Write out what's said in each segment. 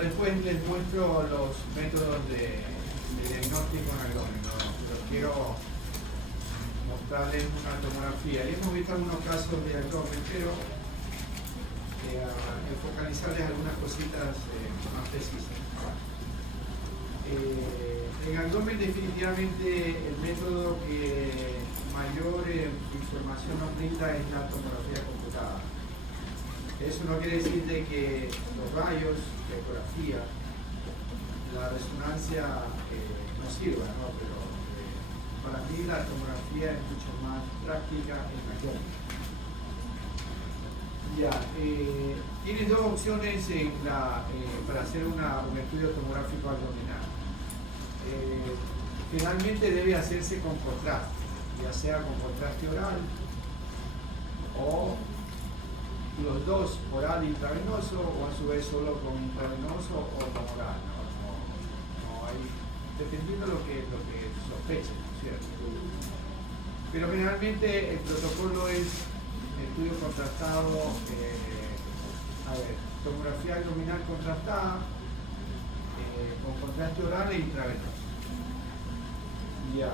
después les muestro los métodos de diagnóstico en abdomen. Los quiero mostrarles una tomografía. Y hemos visto algunos casos de abdomen, pero focalizarles algunas cositas más precisas. En abdomen definitivamente el método que mayor información nos brinda es la tomografía computada. Eso no quiere decir de que los rayos, la ecografía, la resonancia no sirva, ¿no? Pero para mí la tomografía es mucho más práctica en abdomen. Ya, tienen dos opciones para hacer un estudio tomográfico abdominal. Generalmente debe hacerse con contraste, ya sea con contraste oral o los dos, oral e intravenoso, o a su vez solo con intravenoso o con oral. No hay, dependiendo de lo que sospechen, ¿no es cierto? Pero generalmente el protocolo es estudio contrastado, tomografía abdominal contrastada, con contraste oral e intravenoso. Ya,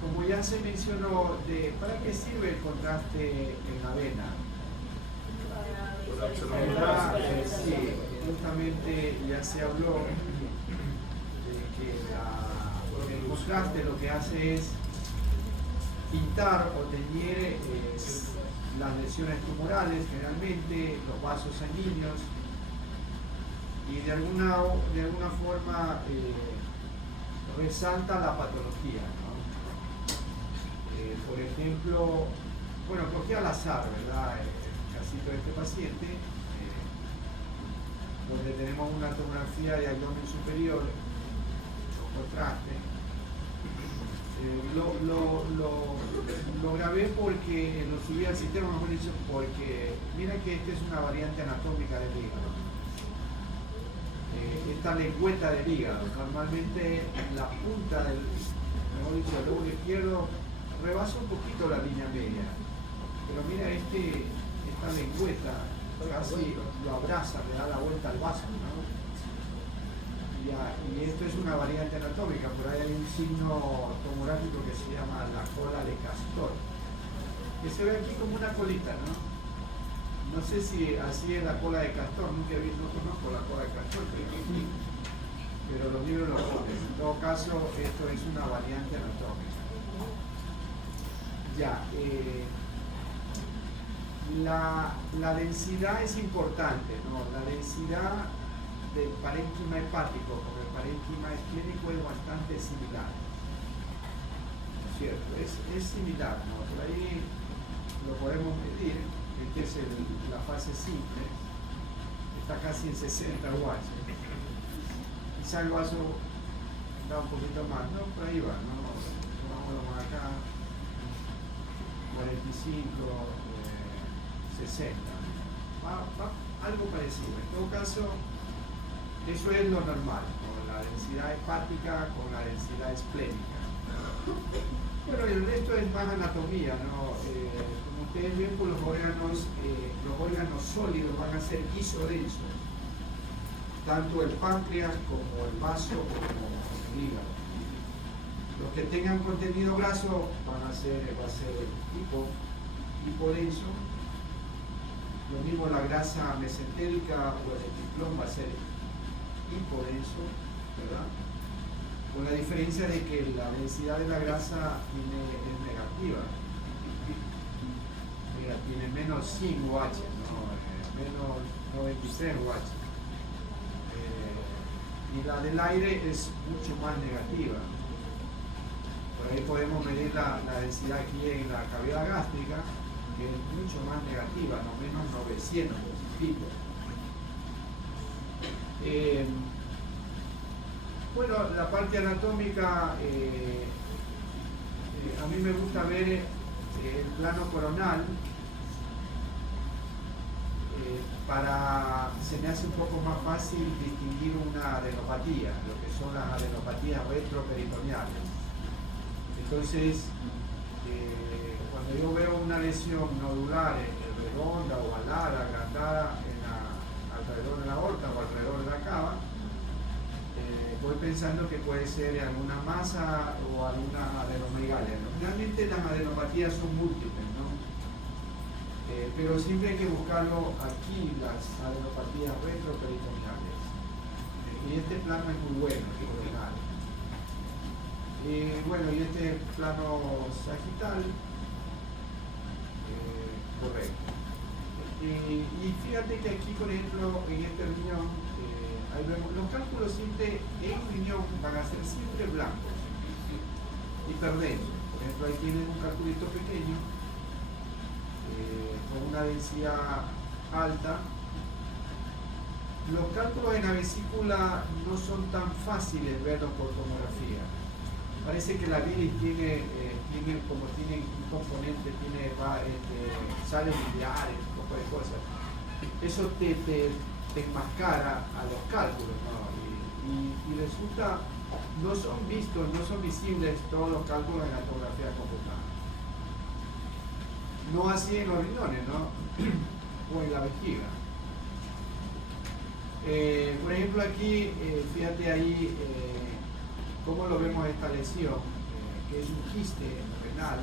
como ya se mencionó, ¿para qué sirve el contraste en la vena? Sí, justamente ya se habló de que el contraste lo que hace es pintar o teñir las lesiones tumorales, generalmente los vasos sanguíneos, y de alguna forma resalta la patología, ¿no? Por ejemplo, bueno, cogí al azar, ¿verdad? El casito de este paciente, donde tenemos una tomografía de abdomen superior con contraste. Lo grabé porque lo subí al sistema, mejor dicho, porque mira que esta es una variante anatómica del hígado. Esta lengüeta del hígado, normalmente la punta del, mejor dicho, el lóbulo izquierdo rebasa un poquito la línea media, pero mira esta lengüeta casi lo abraza, le da la vuelta al vaso, ¿no? Y esto es una variante anatómica. Por ahí hay un signo tomográfico que se llama la cola de Castor, que se ve aquí como una colita, ¿no? No sé si así es la cola de Castor, nunca he visto, no conozco la cola de Castor, pero los libros lo ponen. En todo caso, esto es una variante anatómica. Ya, la densidad es importante, ¿no? La densidad del parénquima hepático con el parénquima esclénico es bastante similar, ¿no es cierto? Es similar, ¿no? Por ahí lo podemos medir. Esta es la fase simple, está casi en 60 watts. Quizá el vaso da un poquito más, ¿no? Por ahí va, ¿no? Vámonos por acá, 45, 60. Va algo parecido. En todo caso, eso es lo normal, con la densidad hepática, con la densidad esplénica. Bueno, el resto es más anatomía, ¿no? Como ustedes ven, pues los órganos sólidos van a ser isodensos, tanto el páncreas como el vaso como el hígado. Los que tengan contenido graso va a ser hipodenso. Lo mismo la grasa mesentérica o el epiplón va a ser hipodenso, ¿verdad? Con la diferencia de que la densidad de la grasa es negativa. Mira, tiene menos 100 UH, ¿no? Menos 93 UH. Y la del aire es mucho más negativa. Por ahí podemos medir la densidad aquí en la cavidad gástrica, que es mucho más negativa, no menos 900 y pico. Bueno, la parte anatómica, a mí me gusta ver el plano coronal, se me hace un poco más fácil distinguir una adenopatía, lo que son las adenopatías retroperitoneales. Entonces, cuando yo veo una lesión nodular redonda, ovalada, agrandada alrededor de la aorta o alrededor pensando que puede ser alguna masa o alguna adenomegalia, ¿no? Realmente las adenopatías son múltiples, ¿no? Pero siempre hay que buscarlo aquí, las adenopatías retroperitoneales. Y este plano es muy bueno, ordenado. Bueno, y este plano sagital, correcto. Y fíjate que aquí, por ejemplo, en este riñón, ahí vemos, los cálculos siempre en un riñón van a ser siempre blancos, hiperdensos. Por ejemplo, ahí tienen un calculito pequeño, con una densidad alta. Los cálculos en la vesícula no son tan fáciles verlos por tomografía. Parece que la bilis tiene como tiene un componente, tiene sales biliares, un poco de cosas. Eso te enmascara a los cálculos, ¿no? Y resulta, no son vistos, no son visibles todos los cálculos en la tomografía computada. No así en los riñones, ¿no? O en la vejiga. Por ejemplo, aquí, fíjate ahí cómo lo vemos esta lesión, que es un quiste renal,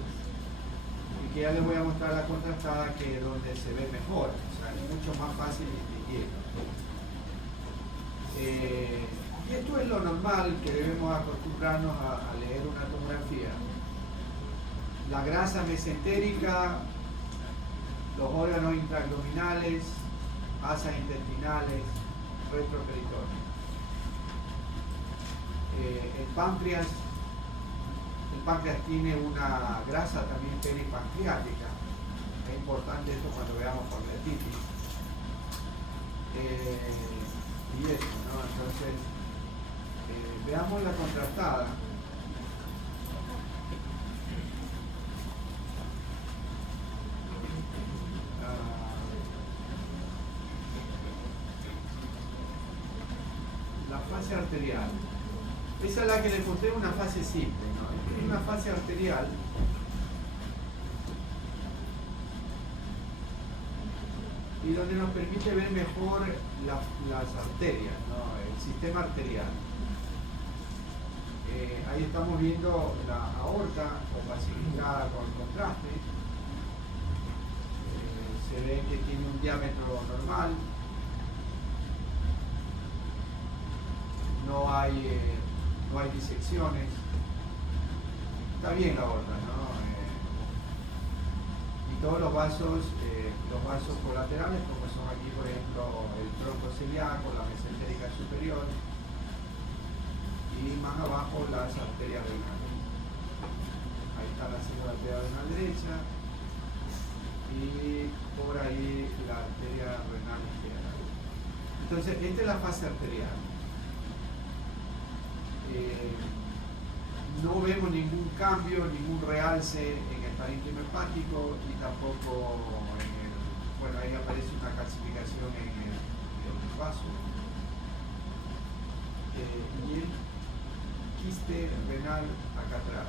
y que ya les voy a mostrar la contrastada, que es donde se ve mejor, o sea, es mucho más fácil distinguirlo. Y esto es lo normal que debemos acostumbrarnos a leer una tomografía. La grasa mesentérica, los órganos intraabdominales, asas intestinales, retroperitoneo. El páncreas tiene una grasa también peripancreática. Es importante esto cuando veamos pancreatitis. Y eso, ¿no? Entonces, veamos la contrastada. La fase arterial. Esa es la que les mostré, una fase simple, ¿no? Es una fase arterial y donde nos permite ver mejor las arterias, ¿no? El sistema arterial. Ahí estamos viendo la aorta opacificada con contraste. Se ve que tiene un diámetro normal. No hay disecciones. Está bien la aorta, ¿no? Y todos los vasos colaterales, como son aquí, por ejemplo, el tronco celíaco, la mesentérica superior, y más abajo las arterias renales. Ahí está la segunda arteria renal derecha y por ahí la arteria renal izquierda. Entonces, esta es la fase arterial. No vemos ningún cambio, ningún realce en el parénquima hepático y tampoco bueno, ahí aparece una calcificación en el vaso. Y el quiste renal acá atrás.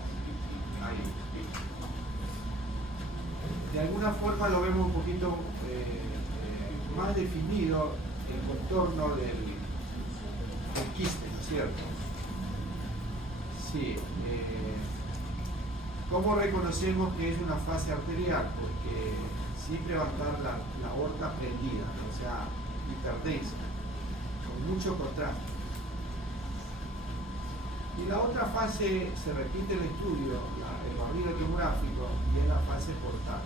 Ahí. De alguna forma lo vemos un poquito más definido el contorno del quiste, ¿no es cierto? Sí. ¿Cómo reconocemos que es una fase arterial? Porque siempre va a estar la aorta prendida, ¿no? O sea, hiperdensa, con mucho contraste. Y la otra fase, se repite el estudio, el barrido tomográfico, y es la fase portal.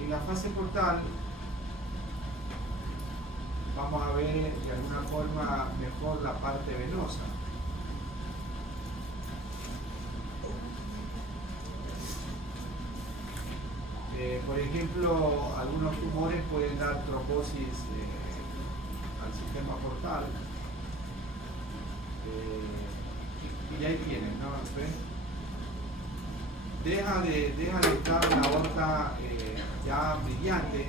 En la fase portal vamos a ver de alguna forma mejor la parte venosa. Por ejemplo, algunos tumores pueden dar trombosis al sistema portal. Y ahí tienen, ¿no? ¿Ven? Deja de estar la aorta ya brillante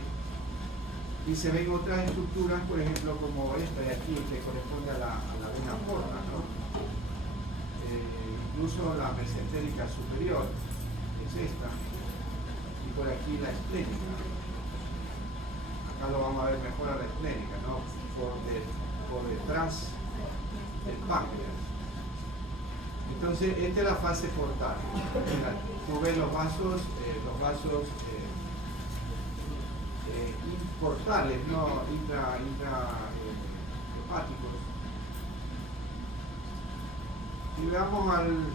y se ven otras estructuras, por ejemplo, como esta de aquí, que corresponde a la vena porta, ¿no? Incluso la mesentérica superior, que es esta. Y por aquí la esplénica. Acá lo vamos a ver mejor a la esplénica, ¿no? Por detrás del páncreas. Entonces, esta es la fase portal. Tú ves los vasos portales, no hepáticos. Y veamos el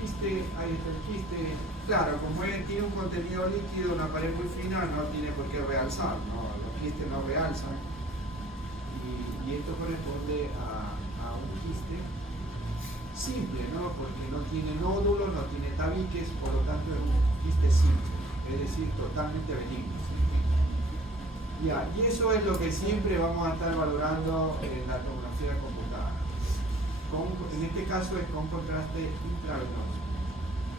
quiste, ahí está el quiste. Claro, como tiene un contenido líquido, una pared muy fina, no tiene por qué realzar, ¿no? Los quistes no realzan. Y esto corresponde a un quiste simple, ¿no? Porque no tiene nódulos, no tiene tabiques, por lo tanto es un quiste simple, es decir, totalmente benigno. Ya, y eso es lo que siempre vamos a estar valorando en la tomografía computada. En este caso es con contraste intravenoso.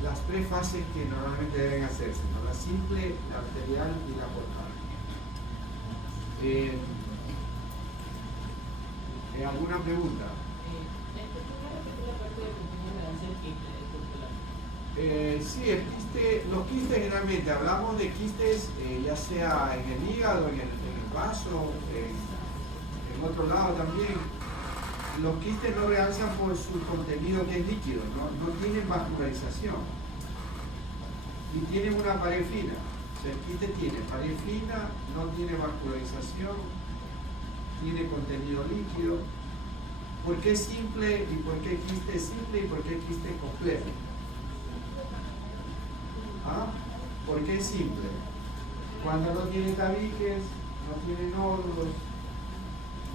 Las tres fases que normalmente deben hacerse, ¿no? La simple, la arterial y la portal. ¿Alguna pregunta? Sí, los quistes generalmente, hablamos de quistes ya sea en el hígado, en el vaso, en otro lado también. Los quistes no realzan por su contenido que es líquido, no tienen vascularización y tienen una pared fina. O sea, el quiste tiene pared fina, no tiene vascularización, tiene contenido líquido. ¿Por qué simple y por qué quiste simple y por qué quiste complejo? ¿Ah? ¿Por qué simple? Cuando no tiene tabiques, no tiene nódulos,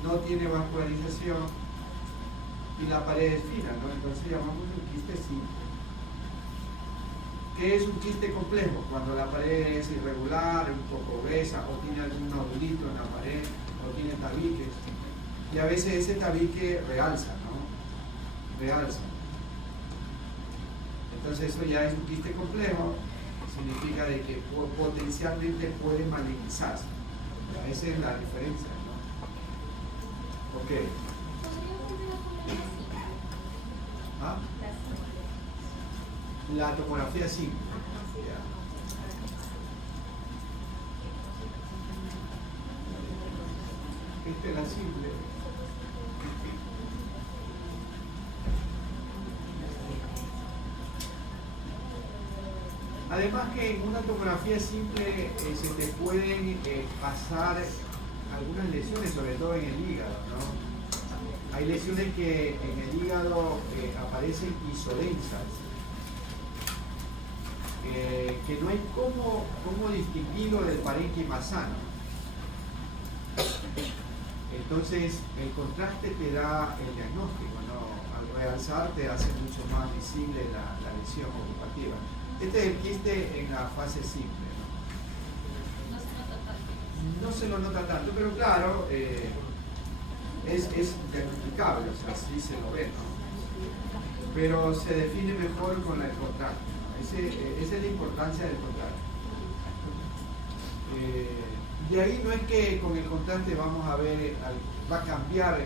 no tiene vascularización y la pared es fina, ¿no? Entonces llamamos un quiste simple. ¿Qué es un quiste complejo? Cuando la pared es irregular, un poco gruesa, o tiene algún nodulito en la pared, o tiene tabiques. Y a veces ese tabique realza, ¿no? Realza. Entonces eso ya es un quiste complejo, significa de que potencialmente puede malignizarse. Esa es la diferencia, ¿no? Ok. ¿Ah? La tomografía simple. Esta es la simple. Además que en una tomografía simple se te pueden pasar algunas lesiones, sobre todo en el hígado, ¿no? Hay lesiones que en el hígado aparecen isodensas, que no hay cómo distinguirlo del parénquima sano. Entonces el contraste te da el diagnóstico, ¿no? Al realzar te hace mucho más visible la lesión ocupativa. Este es el quiste en la fase simple, ¿no? No se lo nota tanto, pero claro, es diagnosticable, o sea, sí se lo ve, ¿no? Pero se define mejor con el contraste, ¿no? Esa es la importancia del contraste. De ahí no es que con el contraste vamos a ver, va a cambiar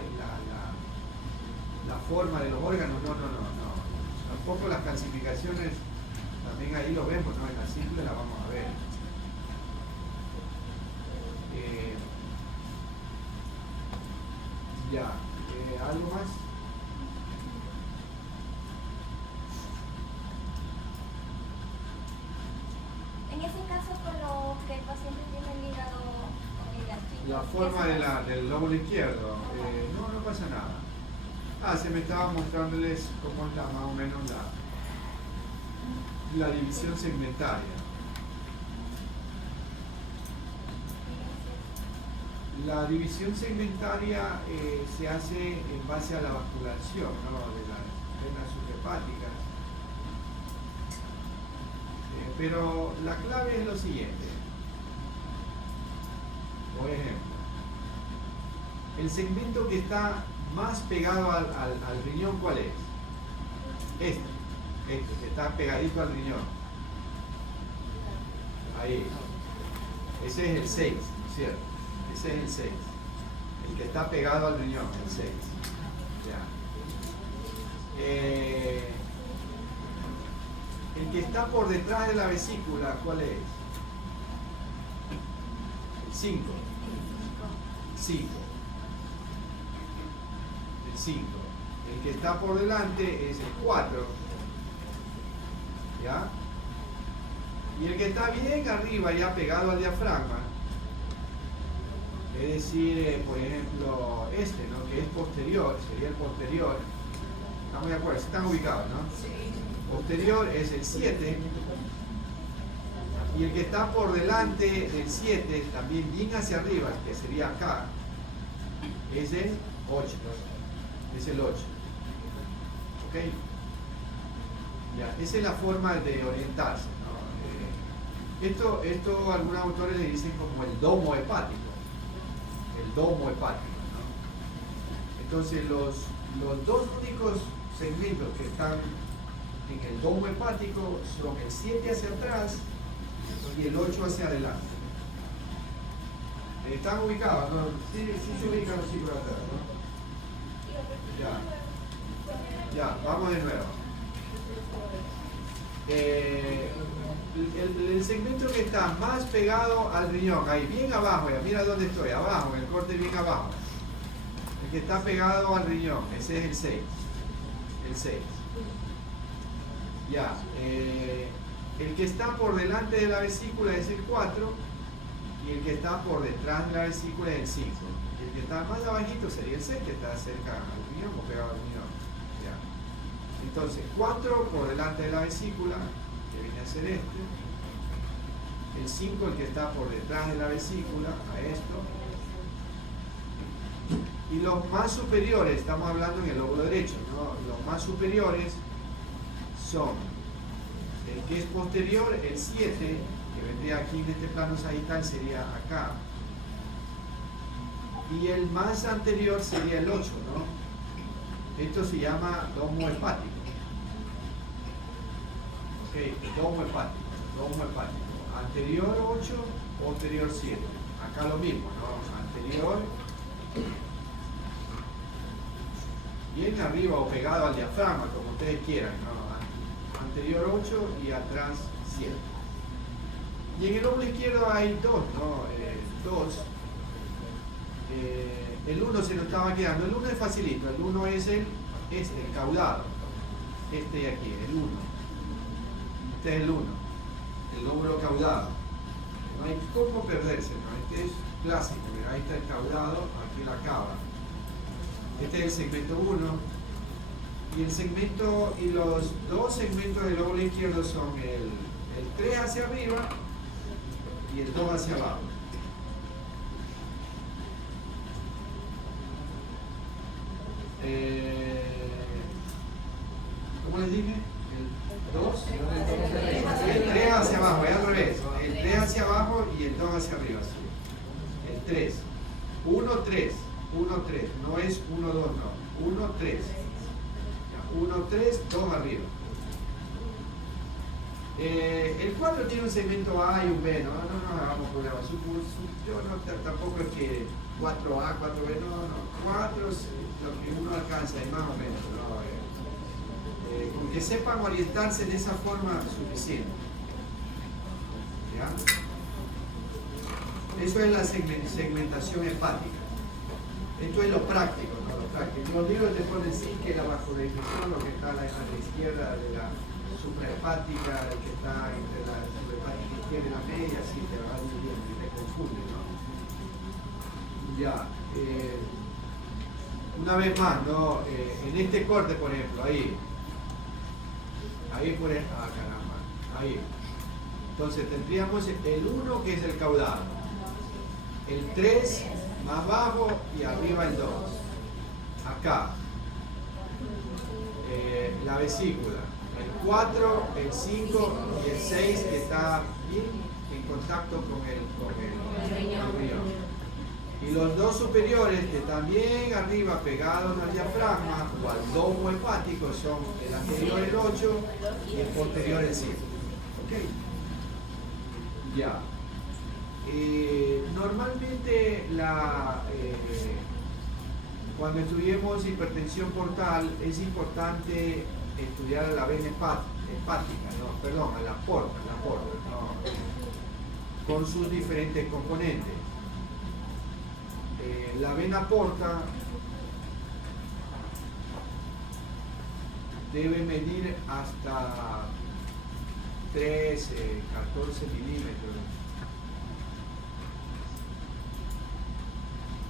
la forma de los órganos, no. Tampoco las calcificaciones, también ahí lo vemos, ¿no? En la simple la vamos a ver. ¿Algo más? En ese caso, con lo que el paciente tiene el hígado la forma del lóbulo izquierdo, no pasa nada. Se me estaba mostrándoles cómo es más o menos la división segmentaria. La división segmentaria se hace en base a la vascularización, ¿no? De las venas subrepáticas. Pero la clave es lo siguiente. Por ejemplo, el segmento que está más pegado al riñón, ¿cuál es? Este que está pegadito al riñón. Ahí. Ese es el 6, ¿no es cierto? Ese es el 6. El que está pegado al riñón, el 6. Ya. El que está por detrás de la vesícula, ¿cuál es? El 5. 5. El 5. El que está por delante es el 4. ¿Ya? Y el que está bien arriba, ya pegado al diafragma, es decir, por ejemplo, este, ¿no? Que es posterior, sería el posterior. ¿Estamos de acuerdo? ¿Están ubicados, no? Posterior es el 7. Y el que está por delante del 7, también bien hacia arriba, que sería acá, es el 8. Es el 8. ¿Ok? Ya, esa es la forma de orientarse, ¿no? Esto algunos autores le dicen como el domo hepático. El domo hepático, ¿no? Entonces los dos únicos segmentos que están en el domo hepático son el 7 hacia atrás y el 8 hacia adelante. ¿Están ubicados? ¿No? Sí, se ubican así por atrás, ¿no? Ya, vamos de nuevo. El segmento que está más pegado al riñón, ahí bien abajo, ya, mira dónde estoy, abajo, en el corte bien abajo. El que está pegado al riñón, ese es el 6. El 6. Ya, el que está por delante de la vesícula es el 4 y el que está por detrás de la vesícula es el 5. Y el que está más abajito sería el 6, que está cerca al riñón o pegado al riñón. Ya. Entonces, 4 por delante de la vesícula, que viene a ser este. El 5, el que está por detrás de la vesícula, a esto. Y los más superiores, estamos hablando en el lóbulo derecho, ¿no? Los más superiores son el que es posterior, el 7, que vendría aquí en este plano sagital, sería acá. Y el más anterior sería el 8, ¿no? Esto se llama domo hepático. Ok, domo hepático. Anterior 8, posterior 7. Acá lo mismo, ¿no? Anterior, bien arriba o pegado al diafragma, como ustedes quieran, ¿no? Anterior 8 y atrás 7. Y en el lóbulo izquierdo hay dos, ¿no? El 1 se nos estaba quedando. El 1 es facilito. El 1 es el caudado. Este de aquí, el 1. Este es el 1. El lóbulo caudado. No hay cómo perderse, ¿no? Este es clásico. Mira, ahí está el caudado, aquí la cava. Este es el segmento 1. Y el segmento, y los dos segmentos del lóbulo izquierdo son el 3 hacia arriba y el 2 hacia abajo. ¿Cómo les dije? El 2, el 3 hacia abajo, es al revés. El 3 hacia abajo y el 2 hacia arriba. El 3. 1, 3. 1, 3. No es 1, 2, no. 1, 3. 1, 3, 2 arriba. El 4 tiene un segmento A y un B, no nos hagamos problemas. Yo tampoco es que 4A, 4B, no. 4 es lo que uno alcanza, y más o menos. ¿No? Con que sepan orientarse de esa forma suficiente. ¿Ya? Eso es la segmentación hepática. Esto es lo práctico, ¿no? Lo práctico. Los libros te ponen sí que la vasodilatación, lo que está a la izquierda de la suprahepática, el que está entre la suprahepática izquierda y la media, sí te va bien, te confunde, ¿no? Ya. Una vez más, ¿no? En este corte, por ejemplo, ahí por ejemplo, caramba, ahí. Entonces tendríamos el 1 que es el caudado, el 3 más bajo y arriba el 2. Acá, la vesícula, el 4, el 5 y el 6 que está bien en contacto con el riñón. Y los dos superiores que también arriba pegados al diafragma o al domo hepático son el anterior el 8 y el posterior el 7. ¿Ok? Ya. Normalmente cuando estudiemos hipertensión portal es importante estudiar la vena hepática, no, perdón, la porta, no, con sus diferentes componentes. La vena porta debe medir hasta 13, 14 milímetros.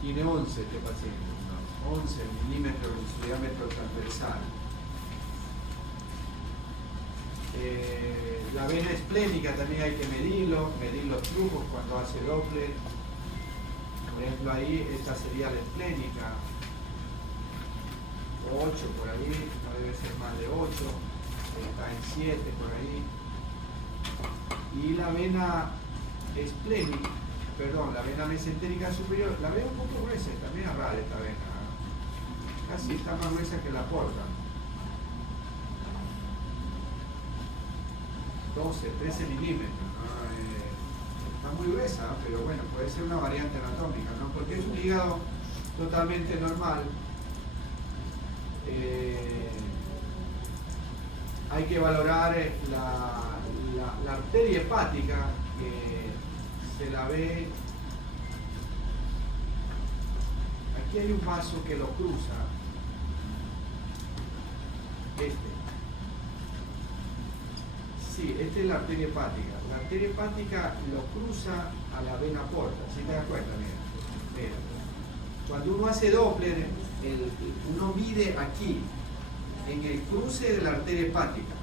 Tiene 11 este paciente, ¿no? 11 milímetros en su diámetro transversal. La vena esplénica también hay que medir los flujos cuando hace Doppler. Por ejemplo, ahí esta sería la esplénica, 8 por ahí, no debe ser más de 8, está en 7 por ahí. Y la vena esplénica, perdón, la vena mesentérica superior, la veo un poco gruesa, también es rara esta vena, ¿eh? Casi está más gruesa que la porta. 12, 13 milímetros, ¿no? Está muy gruesa, pero bueno, puede ser una variante anatómica, ¿no? Porque es un hígado totalmente normal. Hay que valorar la arteria hepática, que se la ve. Aquí hay un vaso que lo cruza, Sí, esta es la arteria hepática. La arteria hepática lo cruza a la vena porta, ¿sí te das cuenta? Mira. Cuando uno hace Doppler, uno mide aquí, en el cruce de la arteria hepática,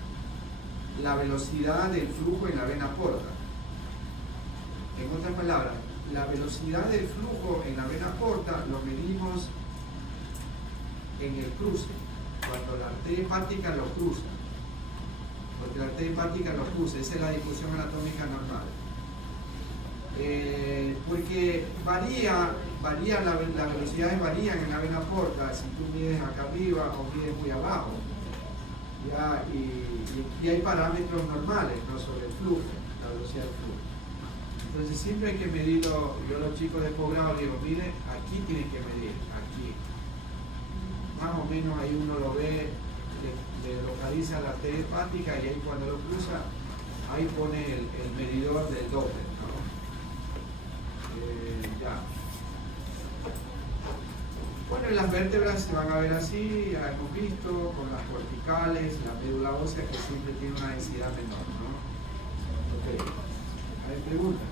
la velocidad del flujo en la vena porta. En otras palabras, la velocidad del flujo en la vena porta lo medimos en el cruce, cuando la arteria hepática lo cruza. Porque la arteria hepática lo cruza, esa es la difusión anatómica normal. Porque las velocidades varían en la vena porta, si tú mides acá arriba o mides muy abajo. ¿Ya? Y hay parámetros normales, no sobre el flujo, la velocidad del flujo. Entonces siempre hay que medirlo. Yo a los chicos de posgrado digo, mire, aquí tienen que medir, aquí. Más o menos ahí uno lo ve, le localiza la arteria hepática y ahí cuando lo cruza, ahí pone el medidor del Doppler, ¿no? Ya. Bueno, en las vértebras se van a ver así, ya hemos visto, con las corticales, la médula ósea que siempre tiene una densidad menor, ¿no? Ok. ¿Hay preguntas?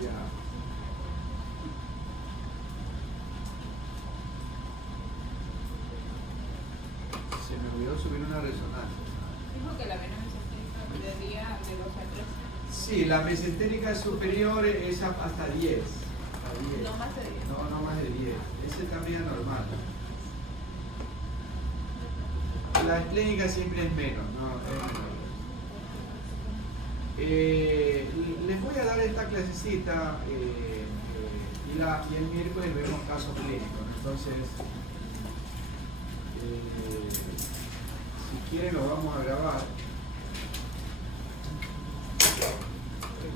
Ya. Se me olvidó subir una resonancia. Dijo que la vena mesentérica medía de 2 a 3. Sí, la mesentérica superior es hasta 10. No más de 10. No más de 10. Ese también es normal. La esplénica siempre es menos, ¿no? Es menor. Les voy a dar esta clasecita y el miércoles vemos casos clínicos. Entonces, si quieren lo vamos a grabar.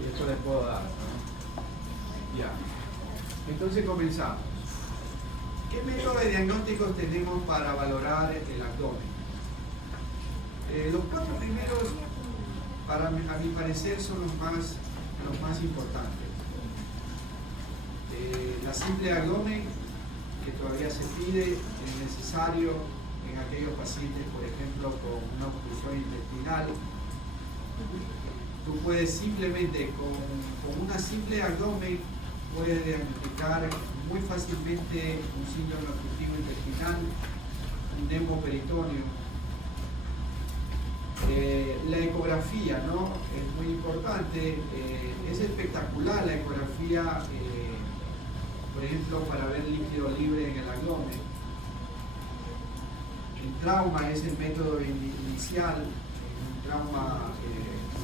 Y esto les puedo dar, ¿no? Ya. Entonces comenzamos. ¿Qué métodos de diagnósticos tenemos para valorar el abdomen? Los 4 primeros, a mi parecer, son los más importantes. La simple abdomen, que todavía se pide, es necesario en aquellos pacientes, por ejemplo, con una obstrucción intestinal. Tú puedes simplemente, con una simple abdomen, puedes diagnosticar muy fácilmente un síndrome obstructivo intestinal, un neuroperitoneo. La ecografía, ¿no? Es muy importante, es espectacular la ecografía, por ejemplo, para ver líquido libre en el abdomen. El trauma es el método inicial, un trauma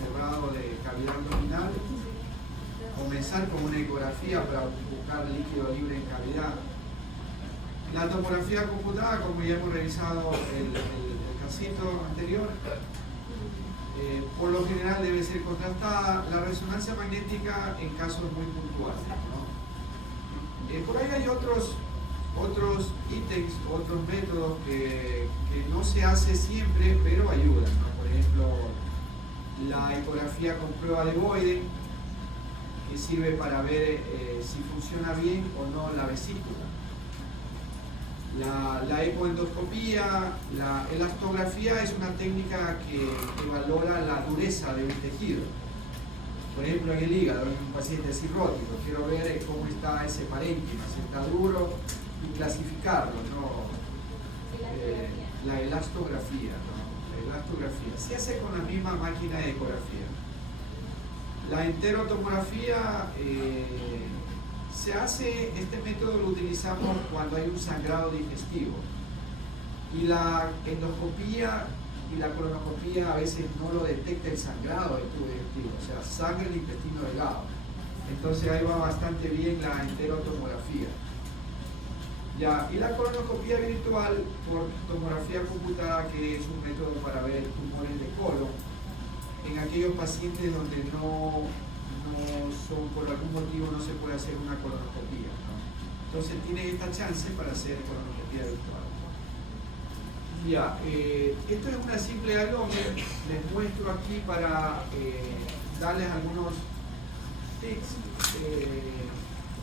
cerrado de cavidad abdominal. Comenzar con una ecografía para buscar líquido libre en cavidad. La tomografía computada, como ya hemos revisado el casito anterior, por lo general debe ser contrastada. La resonancia magnética en casos muy puntuales, ¿no? Por ahí hay otros ítems, otros métodos que no se hace siempre, pero ayudan, ¿no? Por ejemplo, la ecografía con prueba de Boyden, que sirve para ver si funciona bien o no la vesícula. La ecoendoscopía, la elastografía es una técnica que valora la dureza de un tejido. Por ejemplo, en el hígado, en un paciente cirrótico, quiero ver cómo está ese parénquima, si está duro, y clasificarlo, ¿no? La elastografía, ¿no? La elastografía se hace con la misma máquina de ecografía. La enterotomografía se hace, este método lo utilizamos cuando hay un sangrado digestivo, y la endoscopía y la colonoscopía a veces no lo detecta el sangrado del tubo digestivo, o sea, sangre del intestino delgado. Entonces ahí va bastante bien la enterotomografía. Ya, y la colonoscopía virtual por tomografía computada, que es un método para ver tumores de colon en aquellos pacientes donde no son, por algún motivo no se puede hacer una colonoscopía, ¿no? Entonces tiene esta chance para hacer colonoscopía virtual. Ya, esto es una simple diagrama, les muestro aquí para darles algunos tips,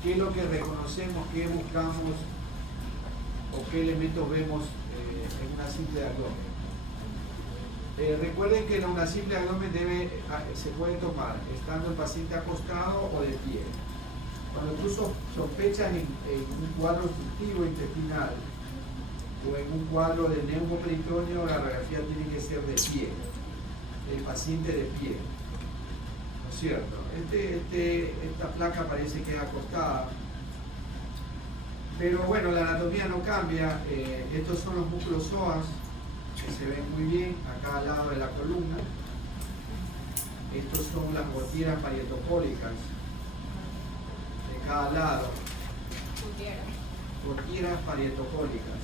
qué es lo que reconocemos, qué buscamos o qué elementos vemos en una simple abdomen. Recuerden que una simple abdomen se puede tomar estando el paciente acostado o de pie. Cuando tú sospechas en un cuadro obstructivo intestinal o en un cuadro de neumoperitoneo, la radiografía tiene que ser de pie, el paciente de pie, ¿no es cierto? Esta placa parece que es acostada, pero bueno, la anatomía no cambia. Estos son los músculos psoas, que se ven muy bien a cada lado de la columna. Estos son las gotieras parietocólicas de cada lado. Gotieras parietocólicas,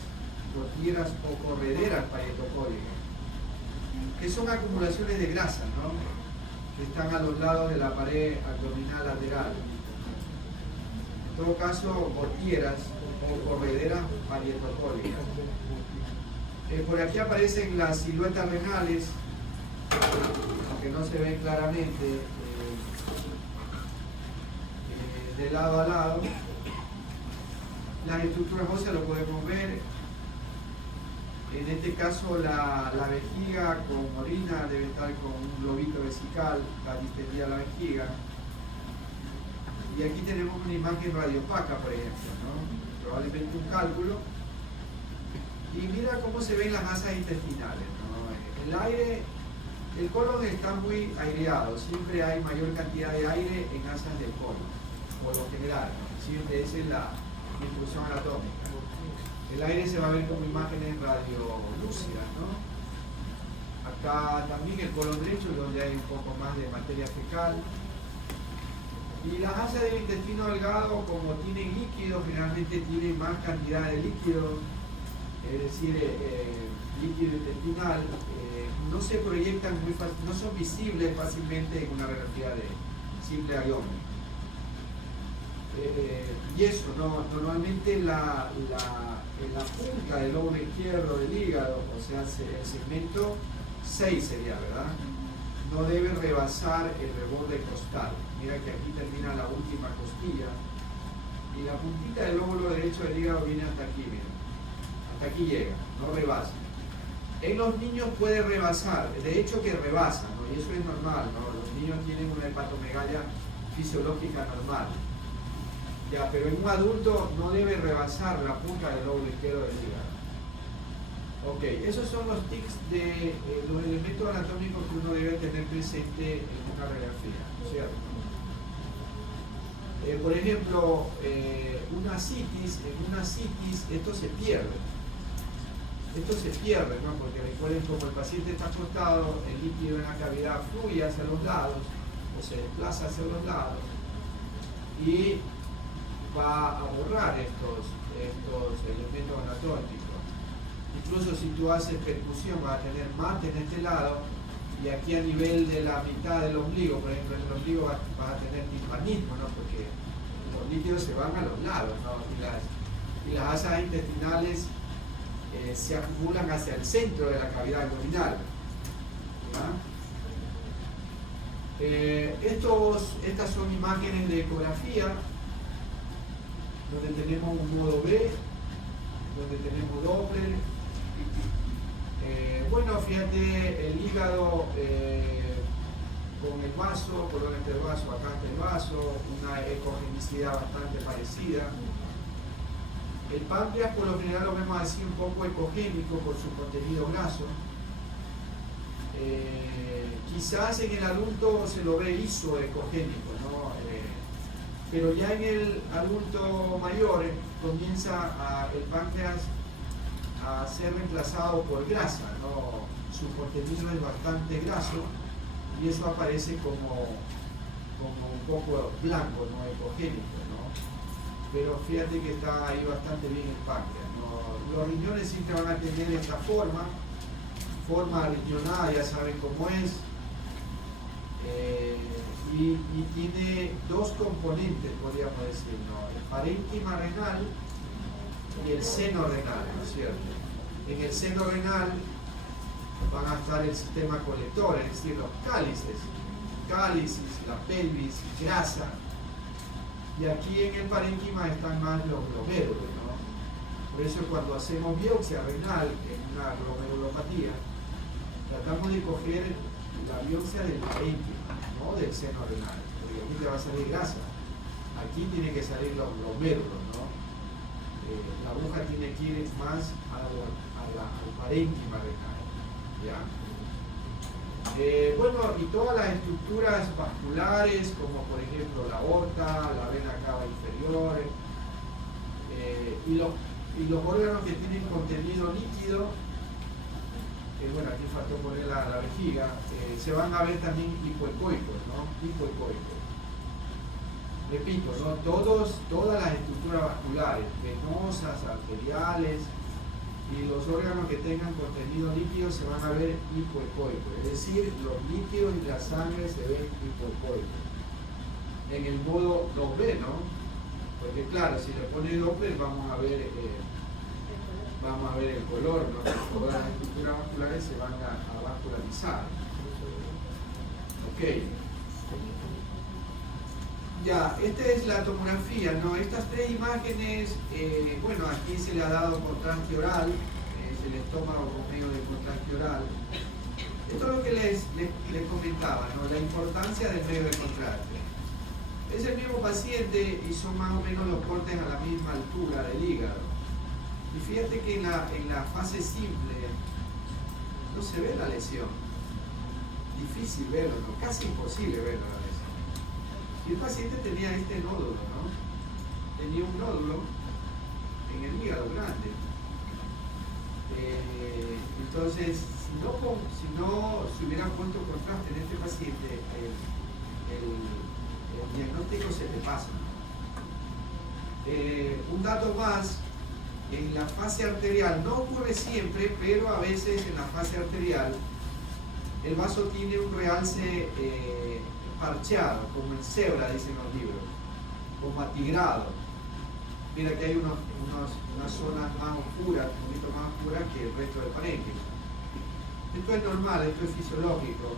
gotieras o correderas parietocólicas, que son acumulaciones de grasa, ¿no? Que están a los lados de la pared abdominal lateral. En todo caso, gotieras o correderas parietocólicas. Por aquí aparecen las siluetas renales, aunque no se ven claramente, de lado a lado. Las estructuras óseas lo podemos ver. En este caso la vejiga con orina debe estar con un globito vesical, la distendida de la vejiga. Y aquí tenemos una imagen radiopaca, por ejemplo, ¿no? Probablemente un cálculo. Y mira cómo se ven las asas intestinales, ¿no? El aire, el colon está muy aireado, siempre hay mayor cantidad de aire en asas del colon, por lo general, ¿no? Siempre esa es la distribución anatómica. El aire se va a ver como imágenes radiolúcidas, ¿no? Acá también el colon derecho, donde hay un poco más de materia fecal. Y las asas del intestino delgado, como tienen líquidos, generalmente tienen más cantidad de líquidos, es decir, líquido intestinal, no se proyectan muy fácil, no son visibles fácilmente en una radiografía de simple abdomen. Y eso, ¿no? Normalmente en la punta del lóbulo izquierdo del hígado, o sea, el segmento 6 sería, ¿verdad? No debe rebasar el reborde costal. Mira que aquí termina la última costilla y la puntita del lóbulo derecho del hígado viene hasta aquí, mira. Hasta aquí llega, no rebasa. En los niños puede rebasar, de hecho que rebasa, ¿no? Y eso es normal, ¿no? Los niños tienen una hepatomegalia fisiológica normal. Ya, pero en un adulto no debe rebasar la punta del lóbulo izquierdo del hígado. Ok, esos son los tics de los elementos anatómicos que uno debe tener presente en una radiografía, ¿cierto? Por ejemplo, en una citis esto se pierde. Esto se pierde, ¿no? Porque recuerden, como el paciente está acostado, el líquido en la cavidad fluye hacia los lados o se desplaza hacia los lados y va a borrar estos elementos anatómicos. Incluso si tú haces percusión vas a tener mate en este lado y aquí a nivel de la mitad del ombligo, por ejemplo, en el ombligo vas a tener tismanismo, ¿no? Porque los líquidos se van a los lados, ¿no? Y las asas intestinales se acumulan hacia el centro de la cavidad abdominal. Estas son imágenes de ecografía donde tenemos un modo B, donde tenemos Doppler. Bueno, fíjate, el hígado con el vaso, color entre el vaso, acá está el vaso, una ecogenicidad bastante parecida. El páncreas por lo general lo vemos así un poco ecogénico por su contenido graso. Quizás en el adulto se lo ve isoecogénico, ¿no? Pero ya en el adulto mayor comienza el páncreas a ser reemplazado por grasa, ¿no? Su contenido es bastante graso y eso aparece como un poco blanco, ¿no? Ecogénico, ¿no? Pero fíjate que está ahí bastante bien el páncreas, ¿no? Los riñones siempre van a tener esta forma riñonada, ya saben cómo es, y tiene dos componentes, podríamos decir, ¿no? El parénquima renal y el seno renal, ¿no es cierto? En el seno renal van a estar el sistema colector, es decir, los cálices, la pelvis, grasa, y aquí en el parénquima están más los glomérulos, ¿no? Por eso cuando hacemos biopsia renal en una glomerulopatía, tratamos de coger la biopsia del parénquima, no del seno renal, porque aquí te va a salir grasa, aquí tiene que salir los glomérulos, ¿no? La aguja tiene que ir más al parénquima renal, ¿ya? Bueno, y todas las estructuras vasculares, como por ejemplo la aorta, la vena cava inferior, y los órganos que tienen contenido líquido, bueno, aquí faltó poner la vejiga, se van a ver también hipoecoicos, ¿no? Hipoecoicos. Repito, ¿no? Todas las estructuras vasculares, venosas, arteriales, y los órganos que tengan contenido líquido se van a ver hipoecoicos, es decir, los líquidos y la sangre se ven hipoecoicos. En el modo 2B, ¿no? Porque claro, si le pone Doppler vamos a ver el color, ¿no? Todas las estructuras vasculares se van a vascularizar. Ok. Ya, esta es la tomografía, ¿no? Estas tres imágenes, bueno, aquí se le ha dado contraste oral, es el estómago con medio de contraste oral. Esto es lo que les comentaba, ¿no? La importancia del medio de contraste. Es el mismo paciente y son más o menos los cortes a la misma altura del hígado. Y fíjate que en la fase simple no se ve la lesión. Difícil verlo, ¿no? Casi imposible verlo la lesión. Y el paciente tenía este nódulo, ¿no? Tenía un nódulo en el hígado grande. Entonces, si no se hubiera puesto contraste en este paciente, el diagnóstico se te pasa. Un dato más, en la fase arterial, no ocurre siempre, pero a veces en la fase arterial, el vaso tiene un realce parcheado, como en cebra, dicen los libros, como atigrado. Mira que hay unas zonas más oscuras, un poquito más oscuras que el resto del parénquima. Esto es normal, esto es fisiológico.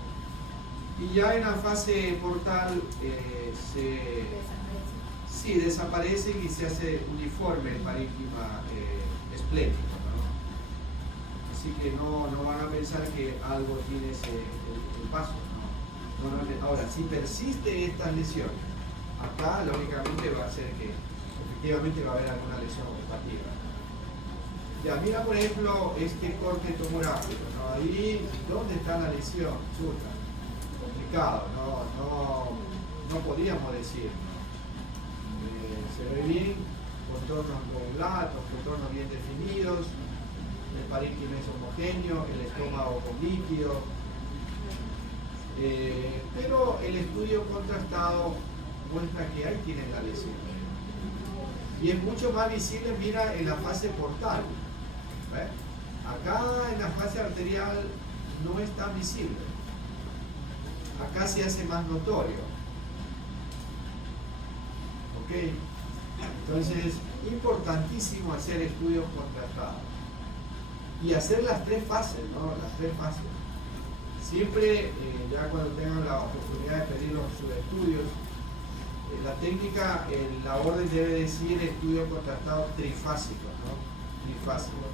Y ya en la fase portal desaparecen y se hace uniforme el parénquima esplénico, ¿no? Así que no van a pensar que algo tiene el vaso, ¿no? Ahora, si persiste esta lesión, acá lógicamente va a ser que efectivamente va a haber alguna lesión operativa. Ya, mira por ejemplo este corte tomográfico, ¿no? Ahí, ¿dónde está la lesión? Chuta, complicado, no podríamos decir, ¿no? Se ve bien, contornos poblados, contornos bien definidos, el parénquima es homogéneo, el estómago con líquido, pero el estudio contrastado muestra que ahí tienen la lesión. Y es mucho más visible, mira, en la fase portal. ¿Ves? Acá en la fase arterial no es tan visible. Acá se hace más notorio. ¿Ok? Entonces, importantísimo hacer estudios contrastados. Y hacer las tres fases, ¿no? Las tres fases. Siempre, ya cuando tengan la oportunidad de pedir los subestudios, la técnica, la orden debe decir estudios contrastados trifásicos, ¿no? trifásico.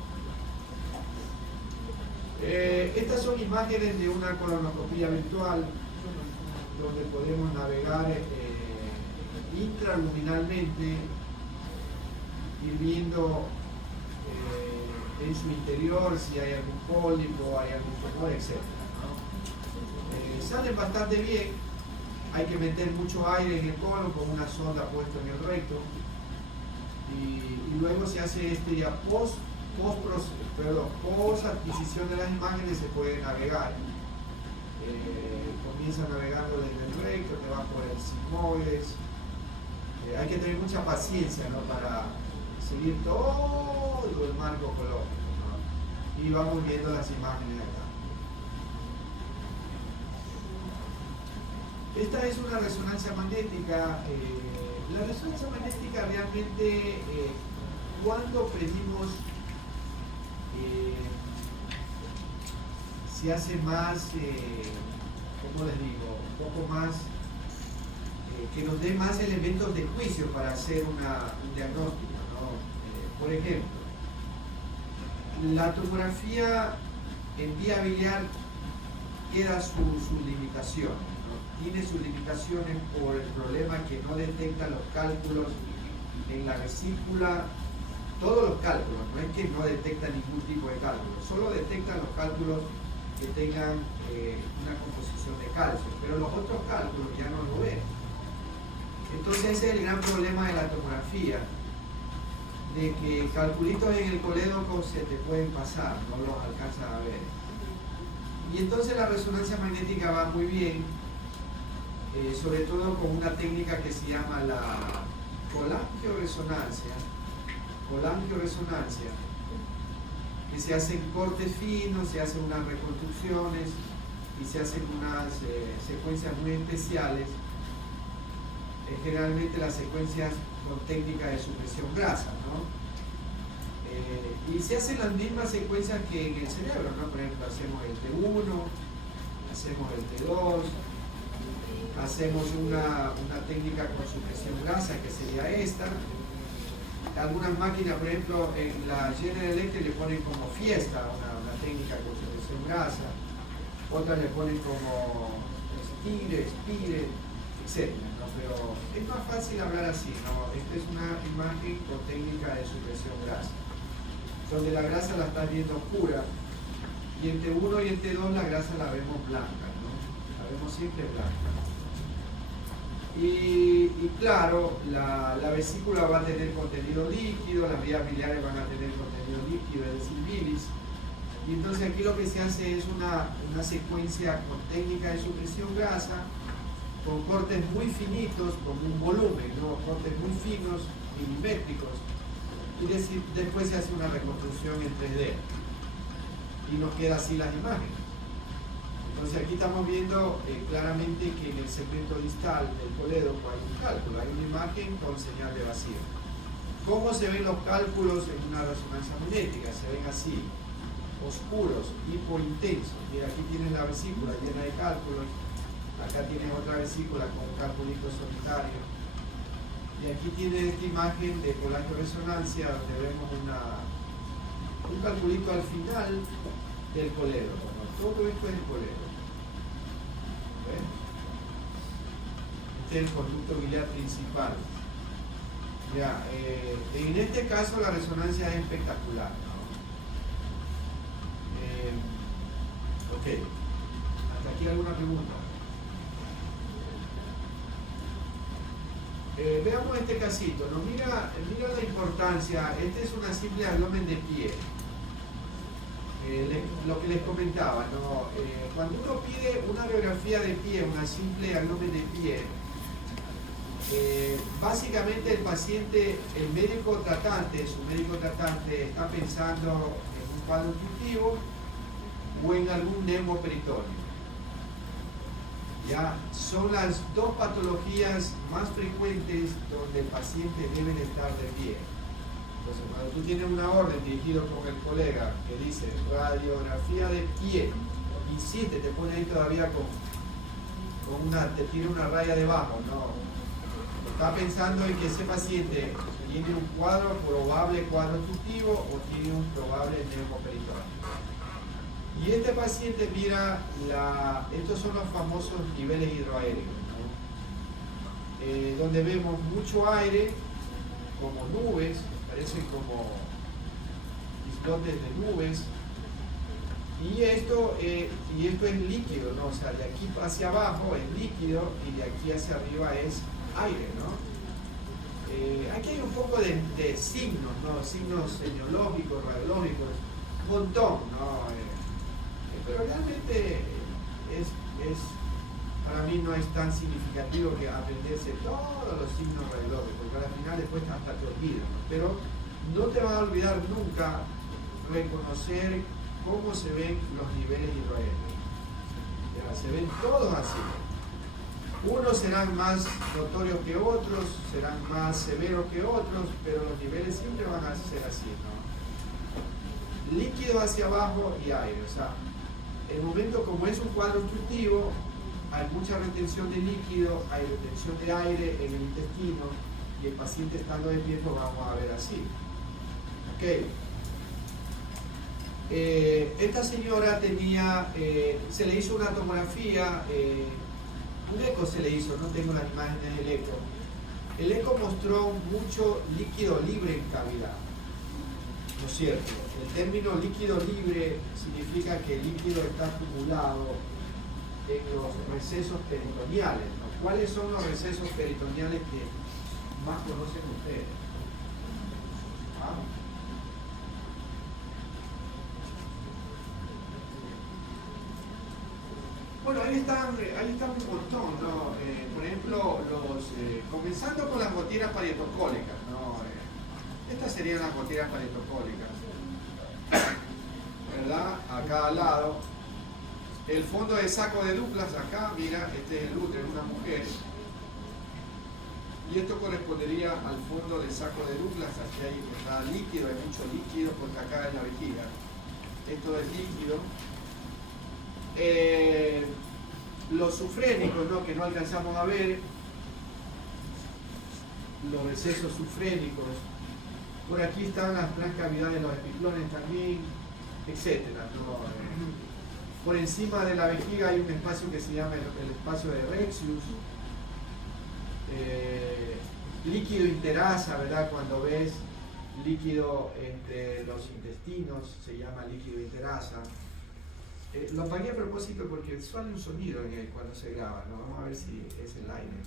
Estas son imágenes de una colonoscopía virtual donde podemos navegar intraluminalmente, ir viendo en su interior si hay algún pólipo, hay algún tumor, etc. Salen bastante bien. Hay que meter mucho aire en el colon con una sonda puesta en el recto y luego se hace post adquisición de las imágenes. Se puede navegar. Comienza navegando desde el recto, te va por el sigmoides. Hay que tener mucha paciencia, ¿no?, para seguir todo el marco cológico, ¿no? Y vamos viendo las imágenes acá. Esta es una resonancia magnética. La resonancia magnética realmente, cuando pedimos, se hace más, ¿cómo les digo?, un poco más, que nos dé más elementos de juicio para hacer un diagnóstico, ¿no? Por ejemplo, la tomografía en vía biliar queda sus limitaciones, ¿no? Tiene sus limitaciones por el problema que no detecta los cálculos en la vesícula, todos los cálculos, no es que no detecta ningún tipo de cálculo, solo detecta los cálculos que tengan una composición de calcio, pero los otros cálculos ya no lo ven. Entonces ese es el gran problema de la tomografía, de que calculitos en el colédoco se te pueden pasar, no los alcanzas a ver. Y entonces la resonancia magnética va muy bien, sobre todo con una técnica que se llama la colangioresonancia, que se hacen cortes finos, se hacen unas reconstrucciones y se hacen unas secuencias muy especiales, generalmente las secuencias con técnica de supresión grasa, ¿no? Y se hacen las mismas secuencias que en el cerebro, ¿no? Por ejemplo, hacemos el T1, hacemos el T2, hacemos una técnica con supresión grasa que sería esta. Algunas máquinas, por ejemplo, en la General Electric le ponen como fiesta una técnica con supresión grasa, otras le ponen como Spire, etc., ¿no? Pero es más fácil hablar así, ¿no? Esta es una imagen con técnica de supresión grasa, donde la grasa la estás viendo oscura, y en T1 y en T2 la grasa la vemos blanca, ¿no? La vemos siempre blanca. Y claro, la vesícula va a tener contenido líquido, las vías biliares van a tener contenido líquido, es decir, bilis. Y entonces aquí lo que se hace es una secuencia con técnica de supresión grasa, con cortes muy finitos, con un volumen, ¿no? Cortes muy finos, milimétricos. Y después se hace una reconstrucción en 3D. Y nos queda así las imágenes. Entonces aquí estamos viendo claramente que en el segmento distal del colédoco hay un cálculo, hay una imagen con señal de vacío. ¿Cómo se ven los cálculos en una resonancia magnética? Se ven así, oscuros, hipointensos. Mira, aquí tienes la vesícula llena de cálculos, acá tienes otra vesícula con un calculito solitario, y aquí tienes esta imagen de colangioresonancia donde vemos un calculito al final del colédoco, ¿no? Todo esto es el colédoco. ¿Ven? Este es el conducto biliar principal. Ya, en este caso la resonancia es espectacular, ¿no? Ok, hasta aquí alguna pregunta. Veamos este casito, ¿no? Mira la importancia. Este es una simple abdomen de pie. Lo que les comentaba, ¿no? Cuando uno pide una radiografía de pie, una simple abdomen de pie, básicamente el paciente, el médico tratante, su médico tratante está pensando en un cuadro obstructivo o en algún neuroperitoneo. Ya son las dos patologías más frecuentes donde el paciente debe de estar de pie. Entonces, cuando tú tienes una orden dirigido con el colega que dice radiografía de pie, insiste, te pone ahí todavía te tira una raya debajo, ¿no? está pensando en que ese paciente tiene un probable cuadro obstructivo o tiene un probable neumoperitoneo. Y este paciente mira, estos son los famosos niveles hidroaéreos, ¿no? Donde vemos mucho aire, como nubes, parecen como islotes de nubes, y esto es líquido, ¿no? O sea, de aquí hacia abajo es líquido y de aquí hacia arriba es aire, ¿no? Aquí hay un poco de signos, ¿no? Signos semiológicos, radiológicos, un montón, ¿no? Pero realmente para mí no es tan significativo que aprenderse todos los signos radiológicos, porque al final después hasta te olvidas, ¿no? Pero no te va a olvidar nunca reconocer cómo se ven los niveles hidroaéreos. Se ven todos así. Unos serán más notorios que otros, serán más severos que otros, pero los niveles siempre van a ser así, ¿no? Líquido hacia abajo y aire. O sea, el momento como es un cuadro obstructivo, hay mucha retención de líquido, hay retención de aire en el intestino, y el paciente estando de pie lo vamos a ver así. Ok. Esta señora tenía, se le hizo una tomografía, un eco se le hizo, no tengo las imágenes del eco. El eco mostró mucho líquido libre en cavidad, ¿no es cierto? El término líquido libre significa que el líquido está acumulado en los recesos peritoneales, ¿no? ¿Cuáles son los recesos peritoneales que más conocen ustedes? ¿Ah? Bueno, ahí están un montón, ¿no? Por ejemplo, comenzando con las goteras parietocólicas, ¿no? Estas serían las goteras parietocólicas, ¿verdad? Acá al lado. El fondo de saco de Douglas, acá, mira, este es el útero de una mujer. Y esto correspondería al fondo del saco de Douglas. Aquí hay líquido, hay mucho líquido, porque acá es la vejiga. Esto es líquido. Los sufrénicos, ¿no? Que no alcanzamos a ver, los recesos sufrénicos, por aquí están las transcavidades de los epiplones también, etc., ¿no? Por encima de la vejiga hay un espacio que se llama el espacio de Rexius, líquido interasa, ¿verdad? Cuando ves líquido entre los intestinos se llama líquido interasa. Lo apagué a propósito porque suena un sonido cuando se graba, ¿no? Vamos a ver si es el aire.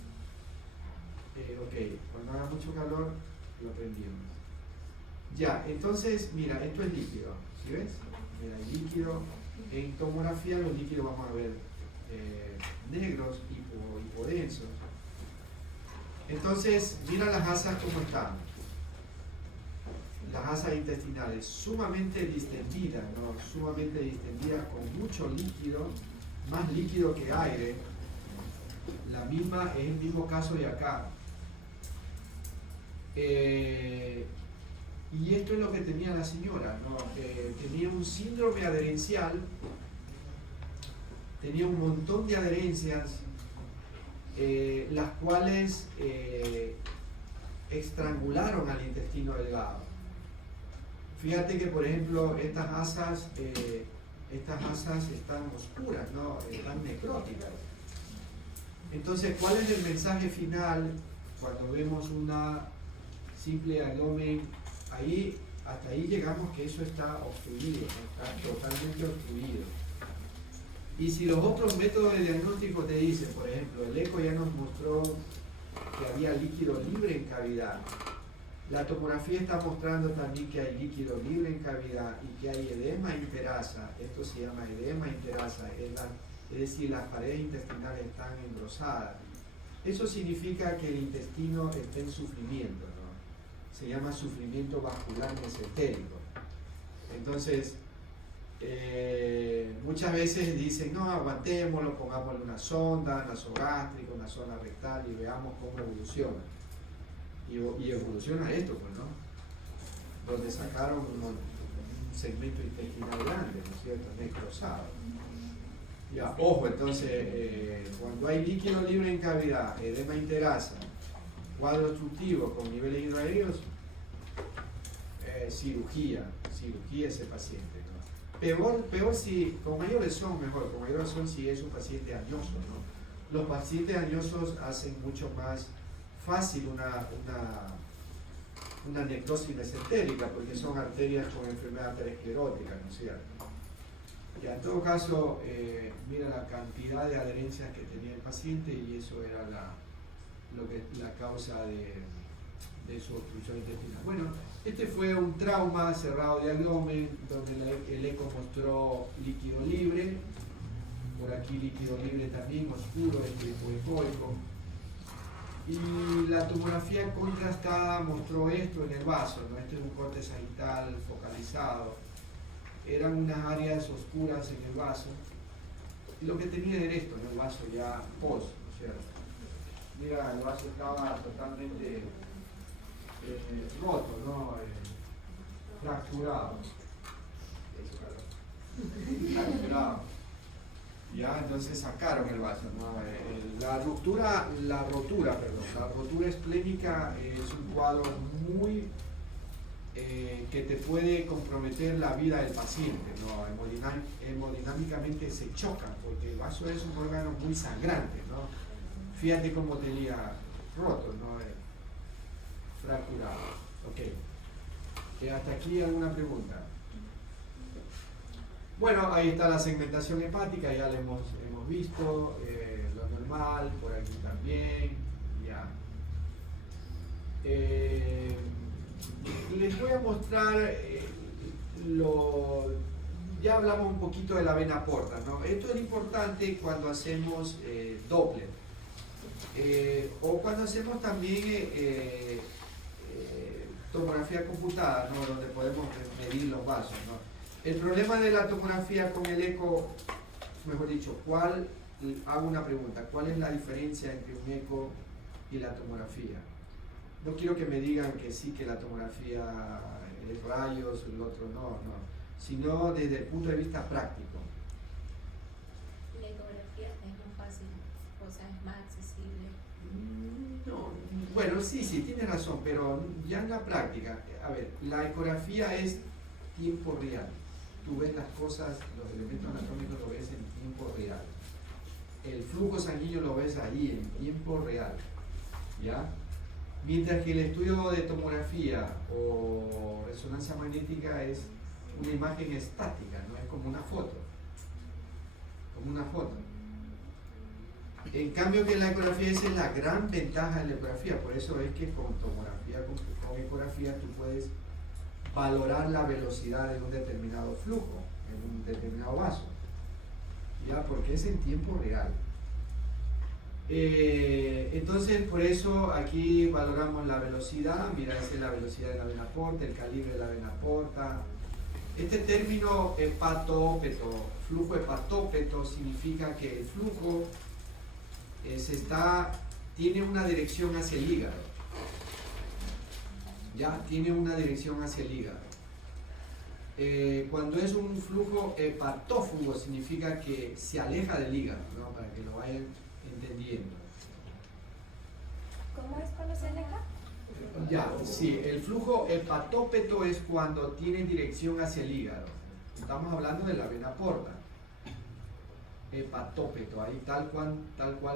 Ok, cuando haga mucho calor lo prendimos. Ya, entonces, mira, esto es líquido, ¿sí ves? Mira, el líquido, en tomografía los líquidos vamos a ver negros, hipodensos. Entonces, mira las asas cómo están. Las asas intestinales sumamente distendidas, ¿no? Sumamente distendidas con mucho líquido, más líquido que aire. Es el mismo caso de acá. Y esto es lo que tenía la señora, ¿no? Tenía un síndrome adherencial, tenía un montón de adherencias, las cuales estrangularon al intestino delgado. Fíjate que, por ejemplo, estas asas están oscuras, ¿no? Están necróticas. Entonces, ¿cuál es el mensaje final cuando vemos una simple abdomen? Hasta ahí llegamos que eso está obstruido, ¿no? Está totalmente obstruido. Y si los otros métodos de diagnóstico te dicen, por ejemplo, el eco ya nos mostró que había líquido libre en cavidad, la tomografía está mostrando también que hay líquido libre en cavidad y que hay edema interasa. Esto se llama edema interasa, es decir, las paredes intestinales están engrosadas. Eso significa que el intestino está en sufrimiento, ¿no? Se llama sufrimiento vascular mesentérico. Entonces, muchas veces dicen, no, aguantémoslo, pongámosle una sonda nasogástrica, una sonda rectal y veamos cómo evoluciona. Y evoluciona esto, pues, ¿no? Donde sacaron un segmento intestinal grande, ¿no es cierto? Necrosado. Ya, ojo, entonces, cuando hay líquido libre en cavidad, edema interasa, Cuadro obstructivo con niveles hidroaéreos, cirugía ese paciente, ¿no? Peor si, con mayor razón mejor, con mayor razón si es un paciente añoso, ¿no? Los pacientes añosos hacen mucho más fácil una necrosis mesentérica porque son arterias con enfermedad aterosclerótica, ¿no es cierto? Ya, en todo caso, mira la cantidad de adherencias que tenía el paciente y eso era la causa de su obstrucción intestinal. Bueno, este fue un trauma cerrado de abdomen donde el eco mostró líquido libre, por aquí líquido libre también oscuro, hipoecoico. Y la tomografía contrastada mostró esto en el vaso, ¿no? Este es un corte sagital focalizado. Eran unas áreas oscuras en el vaso. Y lo que tenía era esto, en el vaso ya post, ¿no es cierto? Mira, el vaso estaba totalmente roto, ¿no? Fracturado. Fracturado. Ya, entonces sacaron el vaso, ¿no? La rotura esplénica es un cuadro muy que te puede comprometer la vida del paciente, ¿no? Hemodinámicamente se chocan porque el vaso es un órgano muy sangrante, ¿no? Fíjate cómo tenía roto, ¿no? Fracturado. Ok. ¿Hasta aquí alguna pregunta? Bueno, ahí está la segmentación hepática, ya la hemos visto, lo normal, por aquí también, ya. Les voy a mostrar, ya hablamos un poquito de la vena porta, ¿no? Esto es importante cuando hacemos Doppler, o cuando hacemos también tomografía computada, ¿no? Donde podemos medir los vasos, ¿no? El problema de la tomografía con el eco, mejor dicho, hago una pregunta, ¿cuál es la diferencia entre un eco y la tomografía? No quiero que me digan que sí, que la tomografía es rayos, el otro no, sino desde el punto de vista práctico. La ecografía es más fácil, o sea, es más accesible. No, bueno, sí, tienes razón, pero ya en la práctica, a ver, la ecografía es tiempo real. Tú ves las cosas, los elementos anatómicos lo ves en tiempo real. El flujo sanguíneo lo ves ahí en tiempo real, ¿ya? Mientras que el estudio de tomografía o resonancia magnética es una imagen estática, no es como una foto. Como una foto. En cambio que la ecografía, esa es la gran ventaja de la ecografía, por eso es que con tomografía, con ecografía tú puedes valorar la velocidad de un determinado flujo, en un determinado vaso, ya, porque es en tiempo real. Entonces, por eso aquí valoramos la velocidad. Mira, esa es la velocidad de la vena porta, el calibre de la vena porta. Este término hepatópeto, flujo hepatópeto, significa que el flujo tiene una dirección hacia el hígado. Ya, tiene una dirección hacia el hígado. Cuando es un flujo hepatófugo, significa que se aleja del hígado, ¿no? Para que lo vayan entendiendo. ¿Cómo es cuando se aleja? Ya, sí, el flujo hepatópeto es cuando tiene dirección hacia el hígado. Estamos hablando de la vena porta. Hepatópeto, ahí tal cual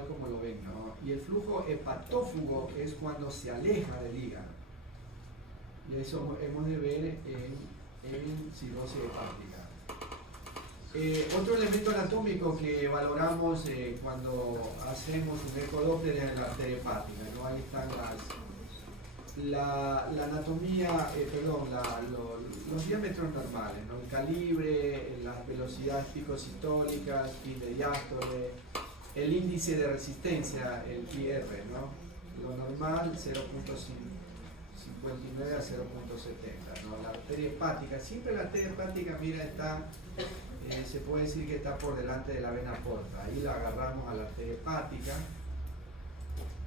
como lo ven, ¿no? Y el flujo hepatófugo es cuando se aleja del hígado. Y eso hemos de ver en cirrosis hepática. Otro elemento anatómico que valoramos cuando hacemos un ecodoppler es la arteria hepática, ¿no? Ahí están la anatomía, los diámetros normales, ¿no? El calibre, las velocidades picosistólicas, pi de diástole, el índice de resistencia, el IR, ¿no? Lo normal, 0.59 a 0.70, ¿no? La arteria hepática, siempre la arteria hepática, mira, se puede decir que está por delante de la vena porta. Ahí la agarramos a la arteria hepática.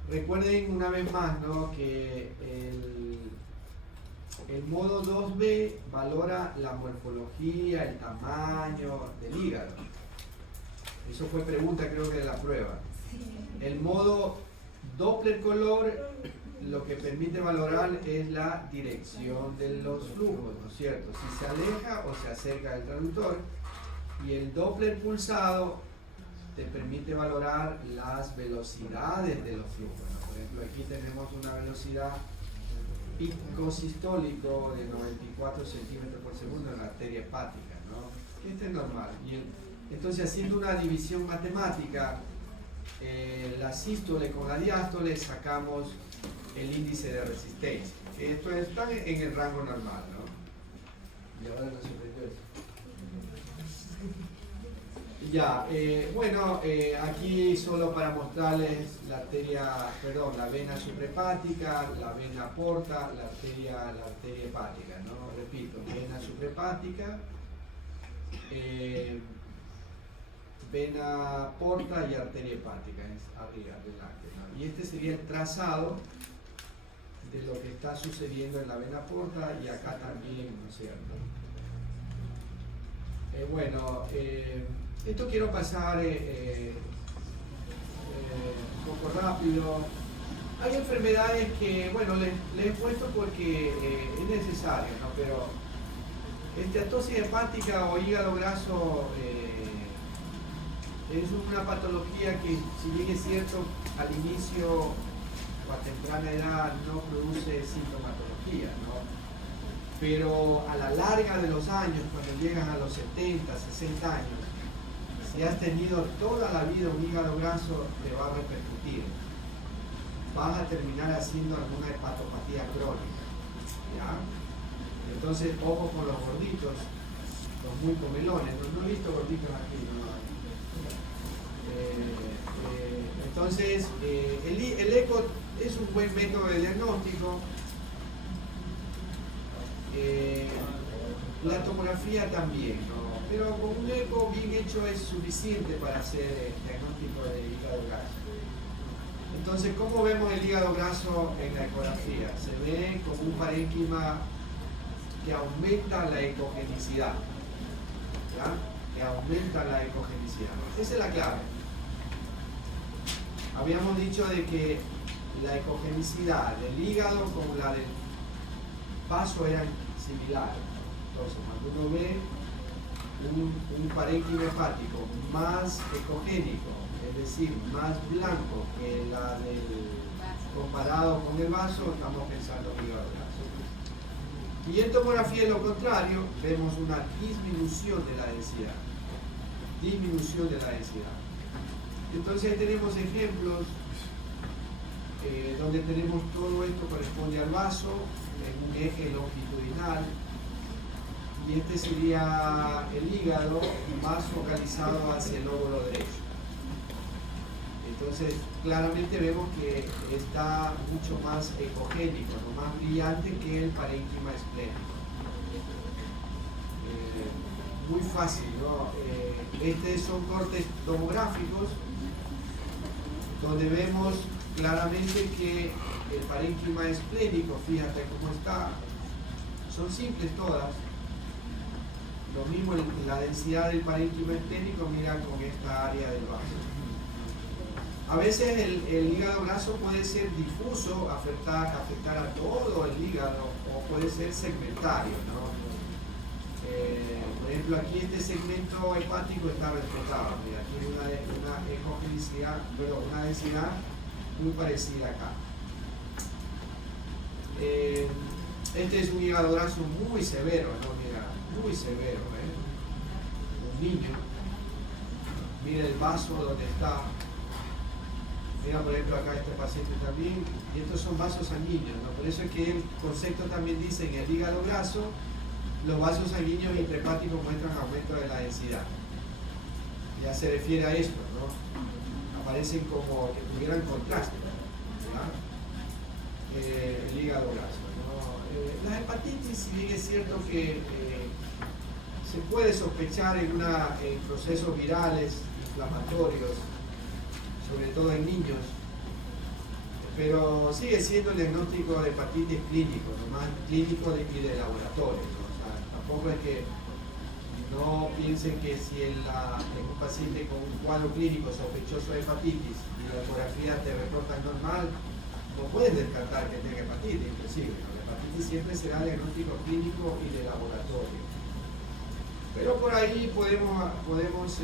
Recuerden una vez más, ¿no? Que el modo 2B valora la morfología, el tamaño del hígado. Eso fue pregunta, creo que de la prueba. El modo Doppler color lo que permite valorar es la dirección de los flujos, ¿no es cierto? Si se aleja o se acerca del traductor. Y el Doppler pulsado te permite valorar las velocidades de los flujos, ¿no? Por ejemplo, aquí tenemos una velocidad pico sistólico de 94 centímetros por segundo en la arteria hepática, ¿no? Este es normal. Entonces, haciendo una división matemática, la sístole con la diástole, sacamos el índice de resistencia. Esto está en el rango normal, ¿no? Y ahora no se perdió eso. Ya, bueno, aquí solo para mostrarles la arteria, perdón, la vena suprahepática, la vena porta, la arteria hepática, ¿no? Repito, vena suprahepática, vena porta y arteria hepática, es arriba, adelante, ¿no? Y este sería el trazado de lo que está sucediendo en la vena porta y acá también, ¿no es cierto? Bueno, esto quiero pasar un poco rápido. Hay enfermedades que, bueno, les he puesto porque es necesario, ¿no? Pero esteatosis hepática o hígado graso es una patología que, si bien es cierto, al inicio o a temprana edad no produce sintomatología, ¿no? Pero a la larga de los años, cuando llegas a los 70, 60 años, si has tenido toda la vida un hígado graso, te va a repercutir. Vas a terminar haciendo alguna hepatopatía crónica, ¿ya? Entonces, ojo con los gorditos, los muy comelones. No he visto gorditos aquí, ¿no? Entonces, el eco es un buen método de diagnóstico. La tomografía también, ¿no? Pero con un eco bien hecho es suficiente para hacer el diagnóstico de hígado graso. Entonces, ¿cómo vemos el hígado graso en la ecografía? Se ve como un parénquima que aumenta la ecogenicidad, ¿ya? Que aumenta la ecogenicidad. Esa es la clave. Habíamos dicho de que la ecogenicidad del hígado con la del vaso eran similares. Entonces, cuando uno ve un parénquima hepático más ecogénico, es decir, más blanco que la del comparado con el vaso, estamos pensando en hígado graso. Y en tomografía, lo contrario, vemos una disminución de la densidad. Disminución de la densidad. Entonces tenemos ejemplos donde tenemos todo esto corresponde al vaso en un eje longitudinal, y este sería el hígado más focalizado hacia el lóbulo derecho. Entonces claramente vemos que está mucho más ecogénico, ¿no? Más brillante que el parénquima esplénico. Muy fácil, ¿no? Estos son cortes tomográficos donde vemos claramente que el parénquima esplénico, fíjate cómo está, son simples todas. Lo mismo la densidad del parénquima esplénico, mira con esta área del vaso. A veces el hígado graso puede ser difuso, afectar a todo el hígado, o puede ser segmentario, ¿no? Por ejemplo, aquí este segmento hepático está explotado. Mira, tiene una ecogenicidad, pero una densidad muy parecida acá. Este es un hígado graso muy severo, ¿no? Mira, muy severo, ¿eh? Un niño. Mira el vaso donde está. Mira, por ejemplo, acá este paciente también. Y estos son vasos sanguíneos, ¿no? Por eso es que el concepto también dice en el hígado graso, los vasos sanguíneos intrahepáticos muestran aumento de la densidad. Ya se refiere a esto, ¿no? Aparecen como que tuvieran contraste, ¿ya? El hígado graso, ¿no? Las hepatitis, si bien es cierto que se puede sospechar en procesos virales inflamatorios, sobre todo en niños, pero sigue siendo el diagnóstico de hepatitis clínico, ¿no? Más clínico y de laboratorio, ¿no? O sea, tampoco es que no piensen que si en un paciente con un cuadro clínico sospechoso de hepatitis y la ecografía te reporta normal, no no pueden descartar que tenga hepatitis, inclusive. La hepatitis siempre será diagnóstico clínico y de laboratorio. Pero por ahí podemos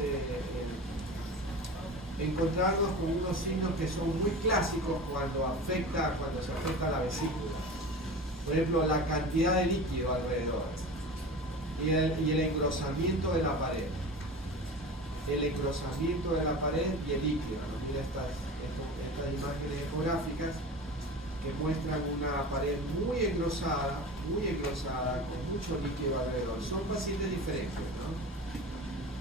encontrarnos con unos signos que son muy clásicos cuando se afecta la vesícula. Por ejemplo, la cantidad de líquido alrededor y el engrosamiento de la pared. El engrosamiento de la pared y el líquido, ¿no? Mira estas imágenes ecográficas que muestran una pared muy engrosada, con mucho líquido alrededor. Son pacientes diferentes, ¿no?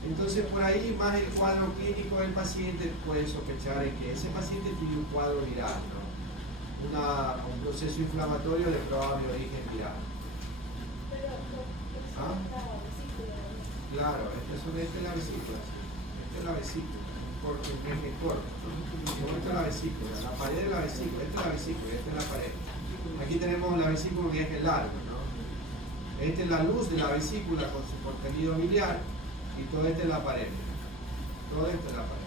Entonces, por ahí, más el cuadro clínico del paciente puede sospechar en que ese paciente tiene un cuadro viral, ¿no? Un proceso inflamatorio de probable origen viral. ¿Ah? Claro, esta es la vesícula. Esta es la vesícula, en el corto. Esta es la vesícula, la pared de la vesícula. Esta es la vesícula, esta es la pared. Aquí tenemos la vesícula que es largo, ¿no? Esta es la luz de la vesícula con su contenido biliar y toda esta es la pared. Toda esta es la pared.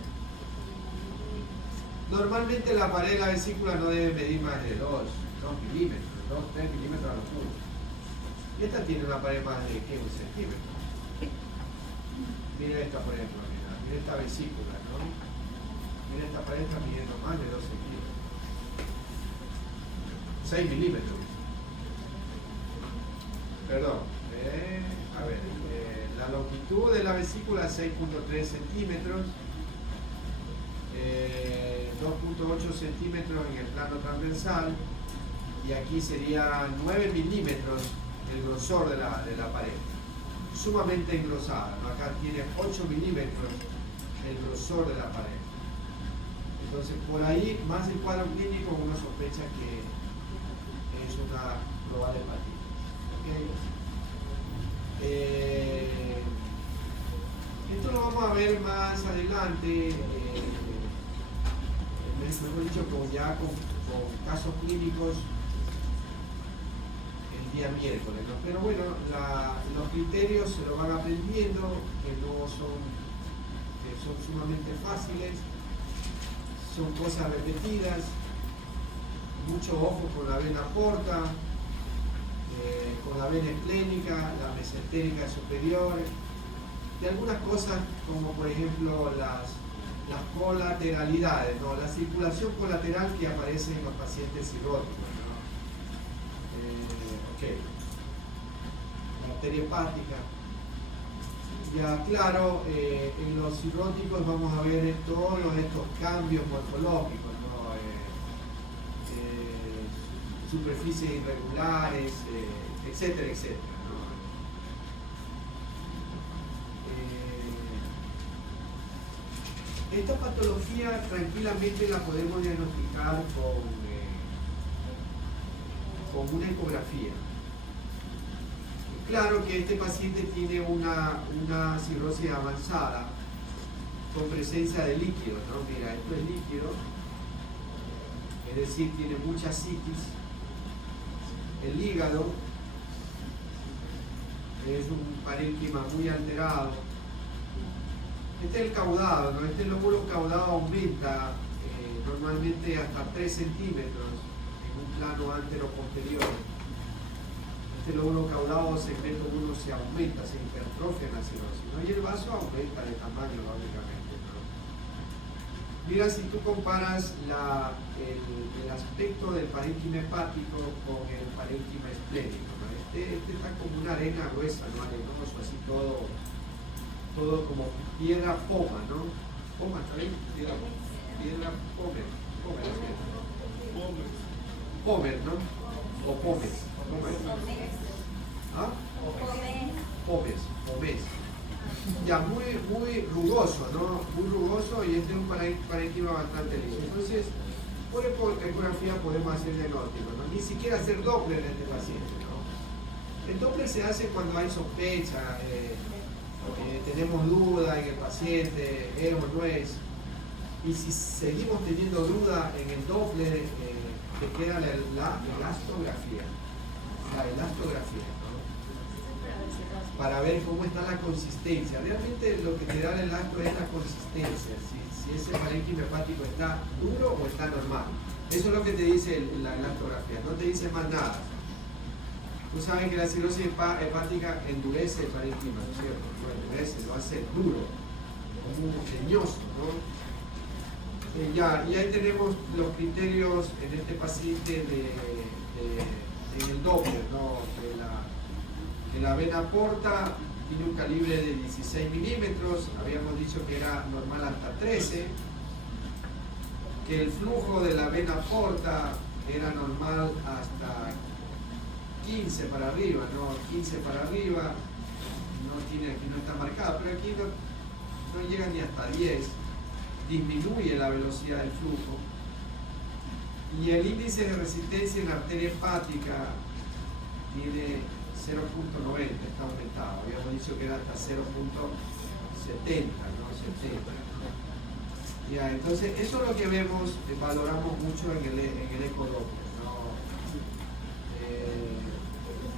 Normalmente la pared de la vesícula no debe medir más de 2 milímetros, 2-3 milímetros a lo mucho. Y esta tiene una pared más de ¿qué? 1 centímetro. Mira esta, por ejemplo, mira esta vesícula, ¿no? Mira esta pared está midiendo más de 2 centímetros. 6 milímetros. Perdón. A ver, la longitud de la vesícula es 6.3 centímetros. 2.8 centímetros en el plano transversal y aquí sería 9 milímetros el grosor de la pared, sumamente engrosada, ¿no? Acá tiene 8 milímetros el grosor de la pared. Entonces por ahí, más el cuadro clínico, uno sospecha que es una probable hepatitis. ¿Okay? Esto lo vamos a ver más adelante, mejor dicho, con casos clínicos el día miércoles, ¿no? Pero bueno, los criterios se lo van aprendiendo, que son sumamente fáciles, son cosas repetidas, mucho ojo con la vena porta, con la vena esplénica, la mesentérica superior, y algunas cosas como por ejemplo las colateralidades, ¿no? La circulación colateral que aparece en los pacientes cirróticos, ¿no? La arteria hepática. Ya claro, en los cirróticos vamos a ver todos estos cambios morfológicos, ¿no? Superficies irregulares, etcétera, etcétera. Esta patología tranquilamente la podemos diagnosticar con una ecografía. Claro que este paciente tiene una cirrosis avanzada con presencia de líquido, ¿no? Mira, esto es líquido, es decir, tiene mucha citis. El hígado es un parénquima muy alterado. Este es el caudado, ¿no? Este lóbulo caudado aumenta normalmente hasta 3 centímetros en un plano antero-posterior. Este lóbulo caudado segmento 1 se aumenta, se hipertrofia en la cirrosis, ¿no? Y el vaso aumenta de tamaño, lógicamente, ¿no? Mira, si tú comparas el aspecto del parénquima hepático con el parénquima esplénico, ¿no? Este está como una arena gruesa, ¿no? Arenoso, así todo como piedra poma, ¿no? Poma, ¿está bien? Piedra pomer, ¿no? O pomes. ¿Ah? Pomes. Ya, muy rugoso, ¿no? Muy rugoso, y este es un parénquima bastante liso. Entonces, por ecografía podemos hacer diagnóstico, ¿no? Ni siquiera hacer Doppler en este paciente, ¿no? El Doppler se hace cuando hay sospecha, tenemos duda en el paciente, es o no es, y si seguimos teniendo duda en el Doppler, te queda la elastografía, ¿no? Para ver cómo está la consistencia. Realmente lo que te da el elastro es la consistencia, si ese parénquima hepático está duro o está normal. Eso es lo que te dice la elastografía, no te dice más nada. Tú sabes que la cirrosis hepática endurece el parénquima, ¿no es cierto? Lo endurece, lo hace duro, como leñoso, ¿no? Ya, y ahí tenemos los criterios en este paciente en el Doppler, ¿no? De la vena porta tiene un calibre de 16 milímetros, habíamos dicho que era normal hasta 13, que el flujo de la vena porta era normal hasta 15 para arriba, ¿no? 15 para arriba, aquí no está marcado, pero aquí no llega ni hasta 10, disminuye la velocidad del flujo. Y el índice de resistencia en la arteria hepática tiene 0.90, está aumentado. Habíamos dicho que era hasta 0.70, ¿no? 70. Ya, entonces, eso es lo que vemos, valoramos mucho en el ecodoppler, ¿no?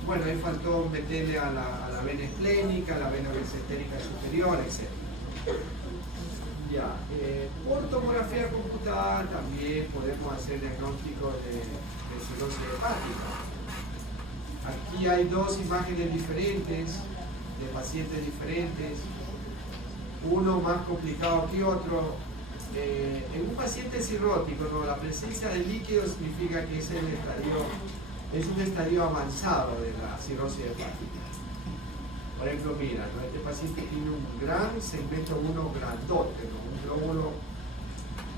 Bueno, ahí faltó meterle a la vena esplénica, a la vena mesentérica superior, etc. Ya, por tomografía computada también podemos hacer diagnóstico de cirrosis hepática. Aquí hay dos imágenes diferentes, de pacientes diferentes, uno más complicado que otro. En un paciente cirrótico, ¿no? La presencia de líquido significa que es un estadio avanzado de la cirrosis hepática. Por ejemplo, mira, ¿no? Este paciente tiene un gran segmento 1 grandote, ¿no? Un glóbulo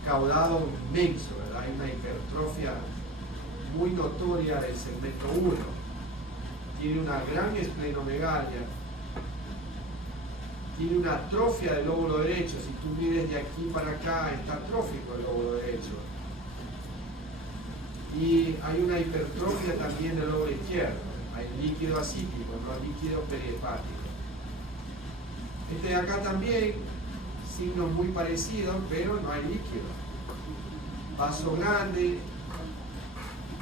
caudado inmenso, ¿verdad? Hay una hipertrofia muy notoria del segmento 1. Tiene una gran esplenomegalia, tiene una atrofia del lóbulo derecho. Si tú mides de aquí para acá, está atrófico el lóbulo derecho. Y hay una hipertrofia también del lóbulo izquierdo. Hay líquido acítico, no líquido perihepático. Este de acá también, signos muy parecidos, pero no hay líquido. Vaso grande,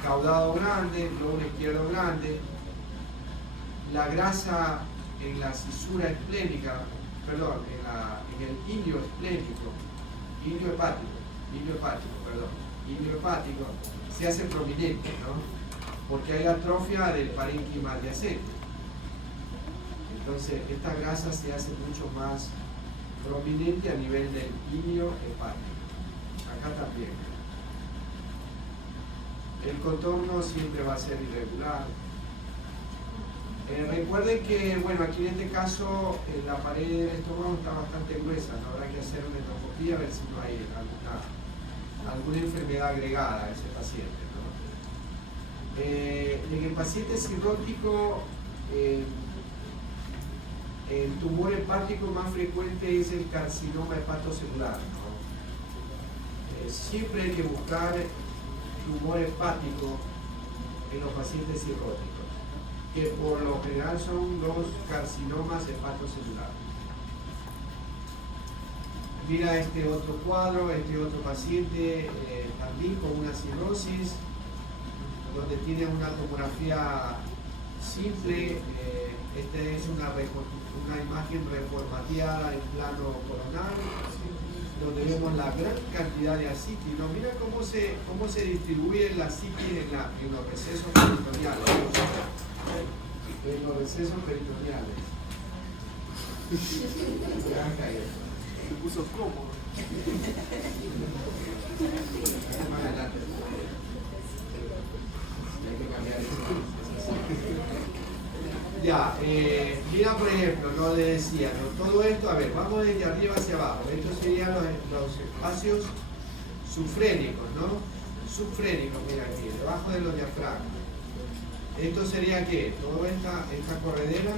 caudado grande, lóbulo izquierdo grande. La grasa en la cisura esplénica, perdón, en el ilio esplénico, ilio hepático, se hace prominente, ¿no? Porque hay atrofia del parénquima adyacente. Entonces, esta grasa se hace mucho más prominente a nivel del ilio hepático. Acá también. El contorno siempre va a ser irregular. Recuerden que, bueno, aquí en este caso la pared del estómago está bastante gruesa, ¿no? Habrá que hacer una endoscopía a ver si no hay alguna enfermedad agregada a ese paciente, ¿no? En el paciente cirrótico, el tumor hepático más frecuente es el carcinoma hepatocelular, ¿no? Siempre hay que buscar tumor hepático en los pacientes cirróticos, que por lo general son los carcinomas hepatocelulares. Mira este otro cuadro, este otro paciente también con una cirrosis, donde tiene una tomografía simple. Esta es una imagen reformateada en plano coronal, donde vemos la gran cantidad de asitis, ¿no? Mira cómo se distribuye la asitis en los recesos peritoneales. En los recesos peritoneales. Se puso cómodo. Más adelante. Hay que cambiar eso. Ya, mira por ejemplo, no le decía, ¿no? Todo esto, a ver, vamos desde arriba hacia abajo. Estos serían los espacios subfrénicos, ¿no? Subfrénicos, mira aquí, debajo de los diafragmas. Esto sería ¿qué? Toda esta corredera,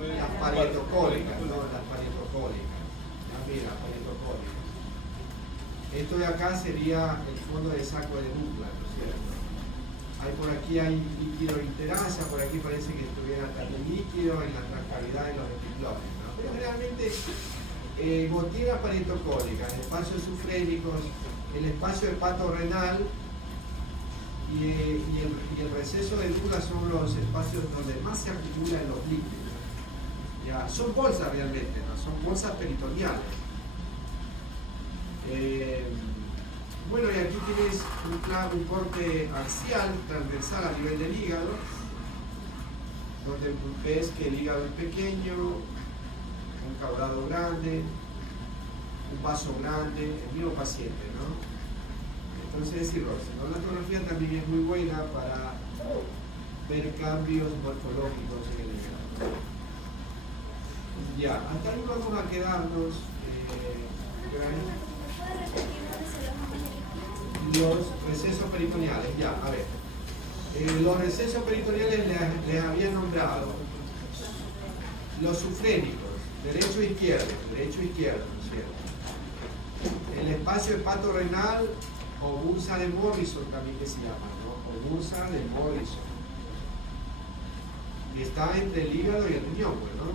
las parietocólicas, ¿no? Las parietocólicas. Mira, parietocólicas. Esto de acá sería el fondo de saco de Douglas, ¿no es cierto? Por aquí hay líquido interasa, por aquí parece que estuviera también líquido en la transcavidad de los epiclones, ¿no? Pero generalmente gotitas parietocólicas, espacios sufrénicos, el espacio hepatorrenal y el receso de Douglas son los espacios donde más se acumulan los líquidos. Ya, son bolsas realmente, ¿no? Son bolsas peritoneales. Bueno, y aquí tienes un corte axial, transversal a nivel del hígado, donde ves que el hígado es pequeño, un caudado grande, un vaso grande, el mismo paciente, ¿no? Entonces es cirrosis, ¿no? La tomografía también es muy buena para ver cambios morfológicos en el hígado. Ya, hasta ahí vamos a quedarnos. Los recesos peritoneales, ya, a ver. Los recesos peritoneales les había nombrado los sufrénicos, derecho e izquierdo, ¿no es cierto? El espacio hepatorrenal o bursa de Morrison también que se llama, ¿no? O bursa de Morrison. Que está entre el hígado y el riñón, ¿no?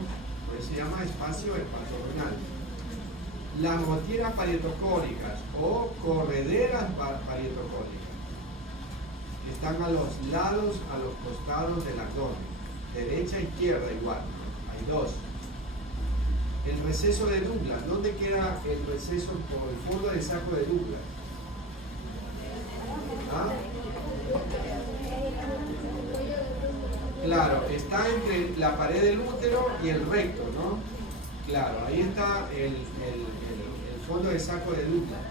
Por eso se llama espacio hepatorrenal. Las goteras parietocólicas o correderas parietocólicas están a los lados, a los costados del abdomen, derecha e izquierda igual, ¿no? Hay dos. El receso de Douglas, ¿dónde queda el receso por el fondo del saco de Douglas? ¿Ah? Claro, está entre la pared del útero y el recto, ¿no? Claro, ahí está el fondo del saco de Douglas,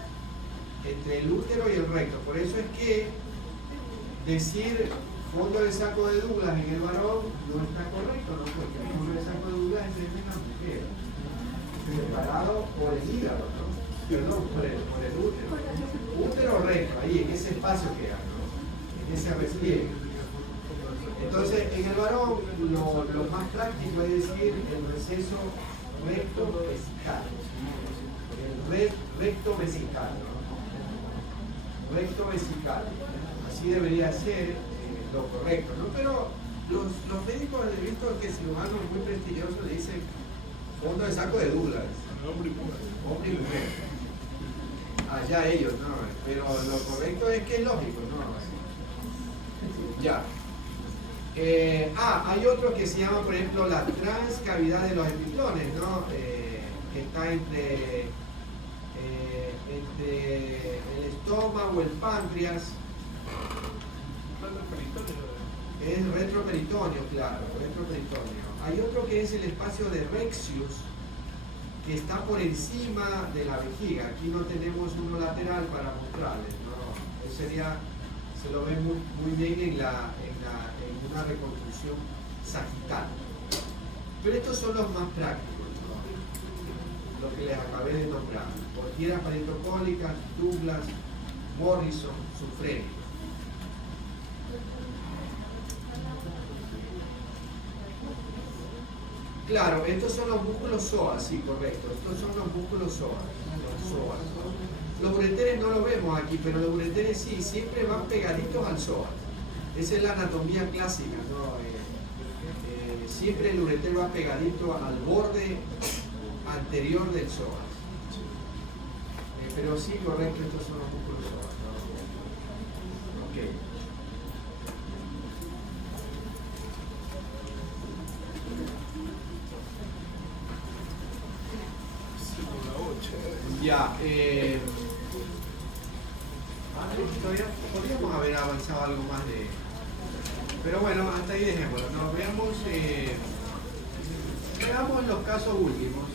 entre el útero y el recto. Por eso es que decir fondo del saco de Douglas en el varón no está correcto, ¿no? Porque el fondo del saco de Douglas es en la mujer, separado por el hígado, ¿no? Perdón, por el útero. Útero recto, ahí, en ese espacio queda, ¿no? En ese repliegue. Entonces, en el varón, lo más práctico es decir el receso recto vesical. El recto vesical, ¿no? Recto vesical. Así debería ser lo correcto, ¿no? Pero los médicos he visto que cirujanos muy prestigiosos le dicen fondo de saco de Douglas. Hombre y mujer. Allá ellos, ¿no? Pero lo correcto es que es lógico, ¿no? Ya. Hay otro que se llama, por ejemplo, la transcavidad de los epiplones, ¿no? Que está entre el estómago, el páncreas. Es retroperitoneo, claro, retroperitoneo. Hay otro que es el espacio de Rexius, que está por encima de la vejiga. Aquí no tenemos uno lateral para mostrarles, ¿no? Eso sería, se lo ve muy bien en una reconstrucción sagital. Pero estos son los más prácticos, ¿no? Lo que les acabé de nombrar. Goteras parietocólicas, Douglas, Morrison, sufrénicos. Claro, estos son los músculos psoas, sí, correcto. Estos son los músculos psoas. Los psoas. Los ureteres no los vemos aquí, pero los ureteres sí, siempre van pegaditos al psoas. Esa es la anatomía clásica, ¿no? Siempre el ureter va pegadito al borde anterior del psoas. Pero sí, correcto, estos son los músculos psoas, ¿no? Ok. Ya, todavía podríamos haber avanzado algo más de... Pero bueno, hasta ahí dejémoslo. Nos veamos los casos últimos.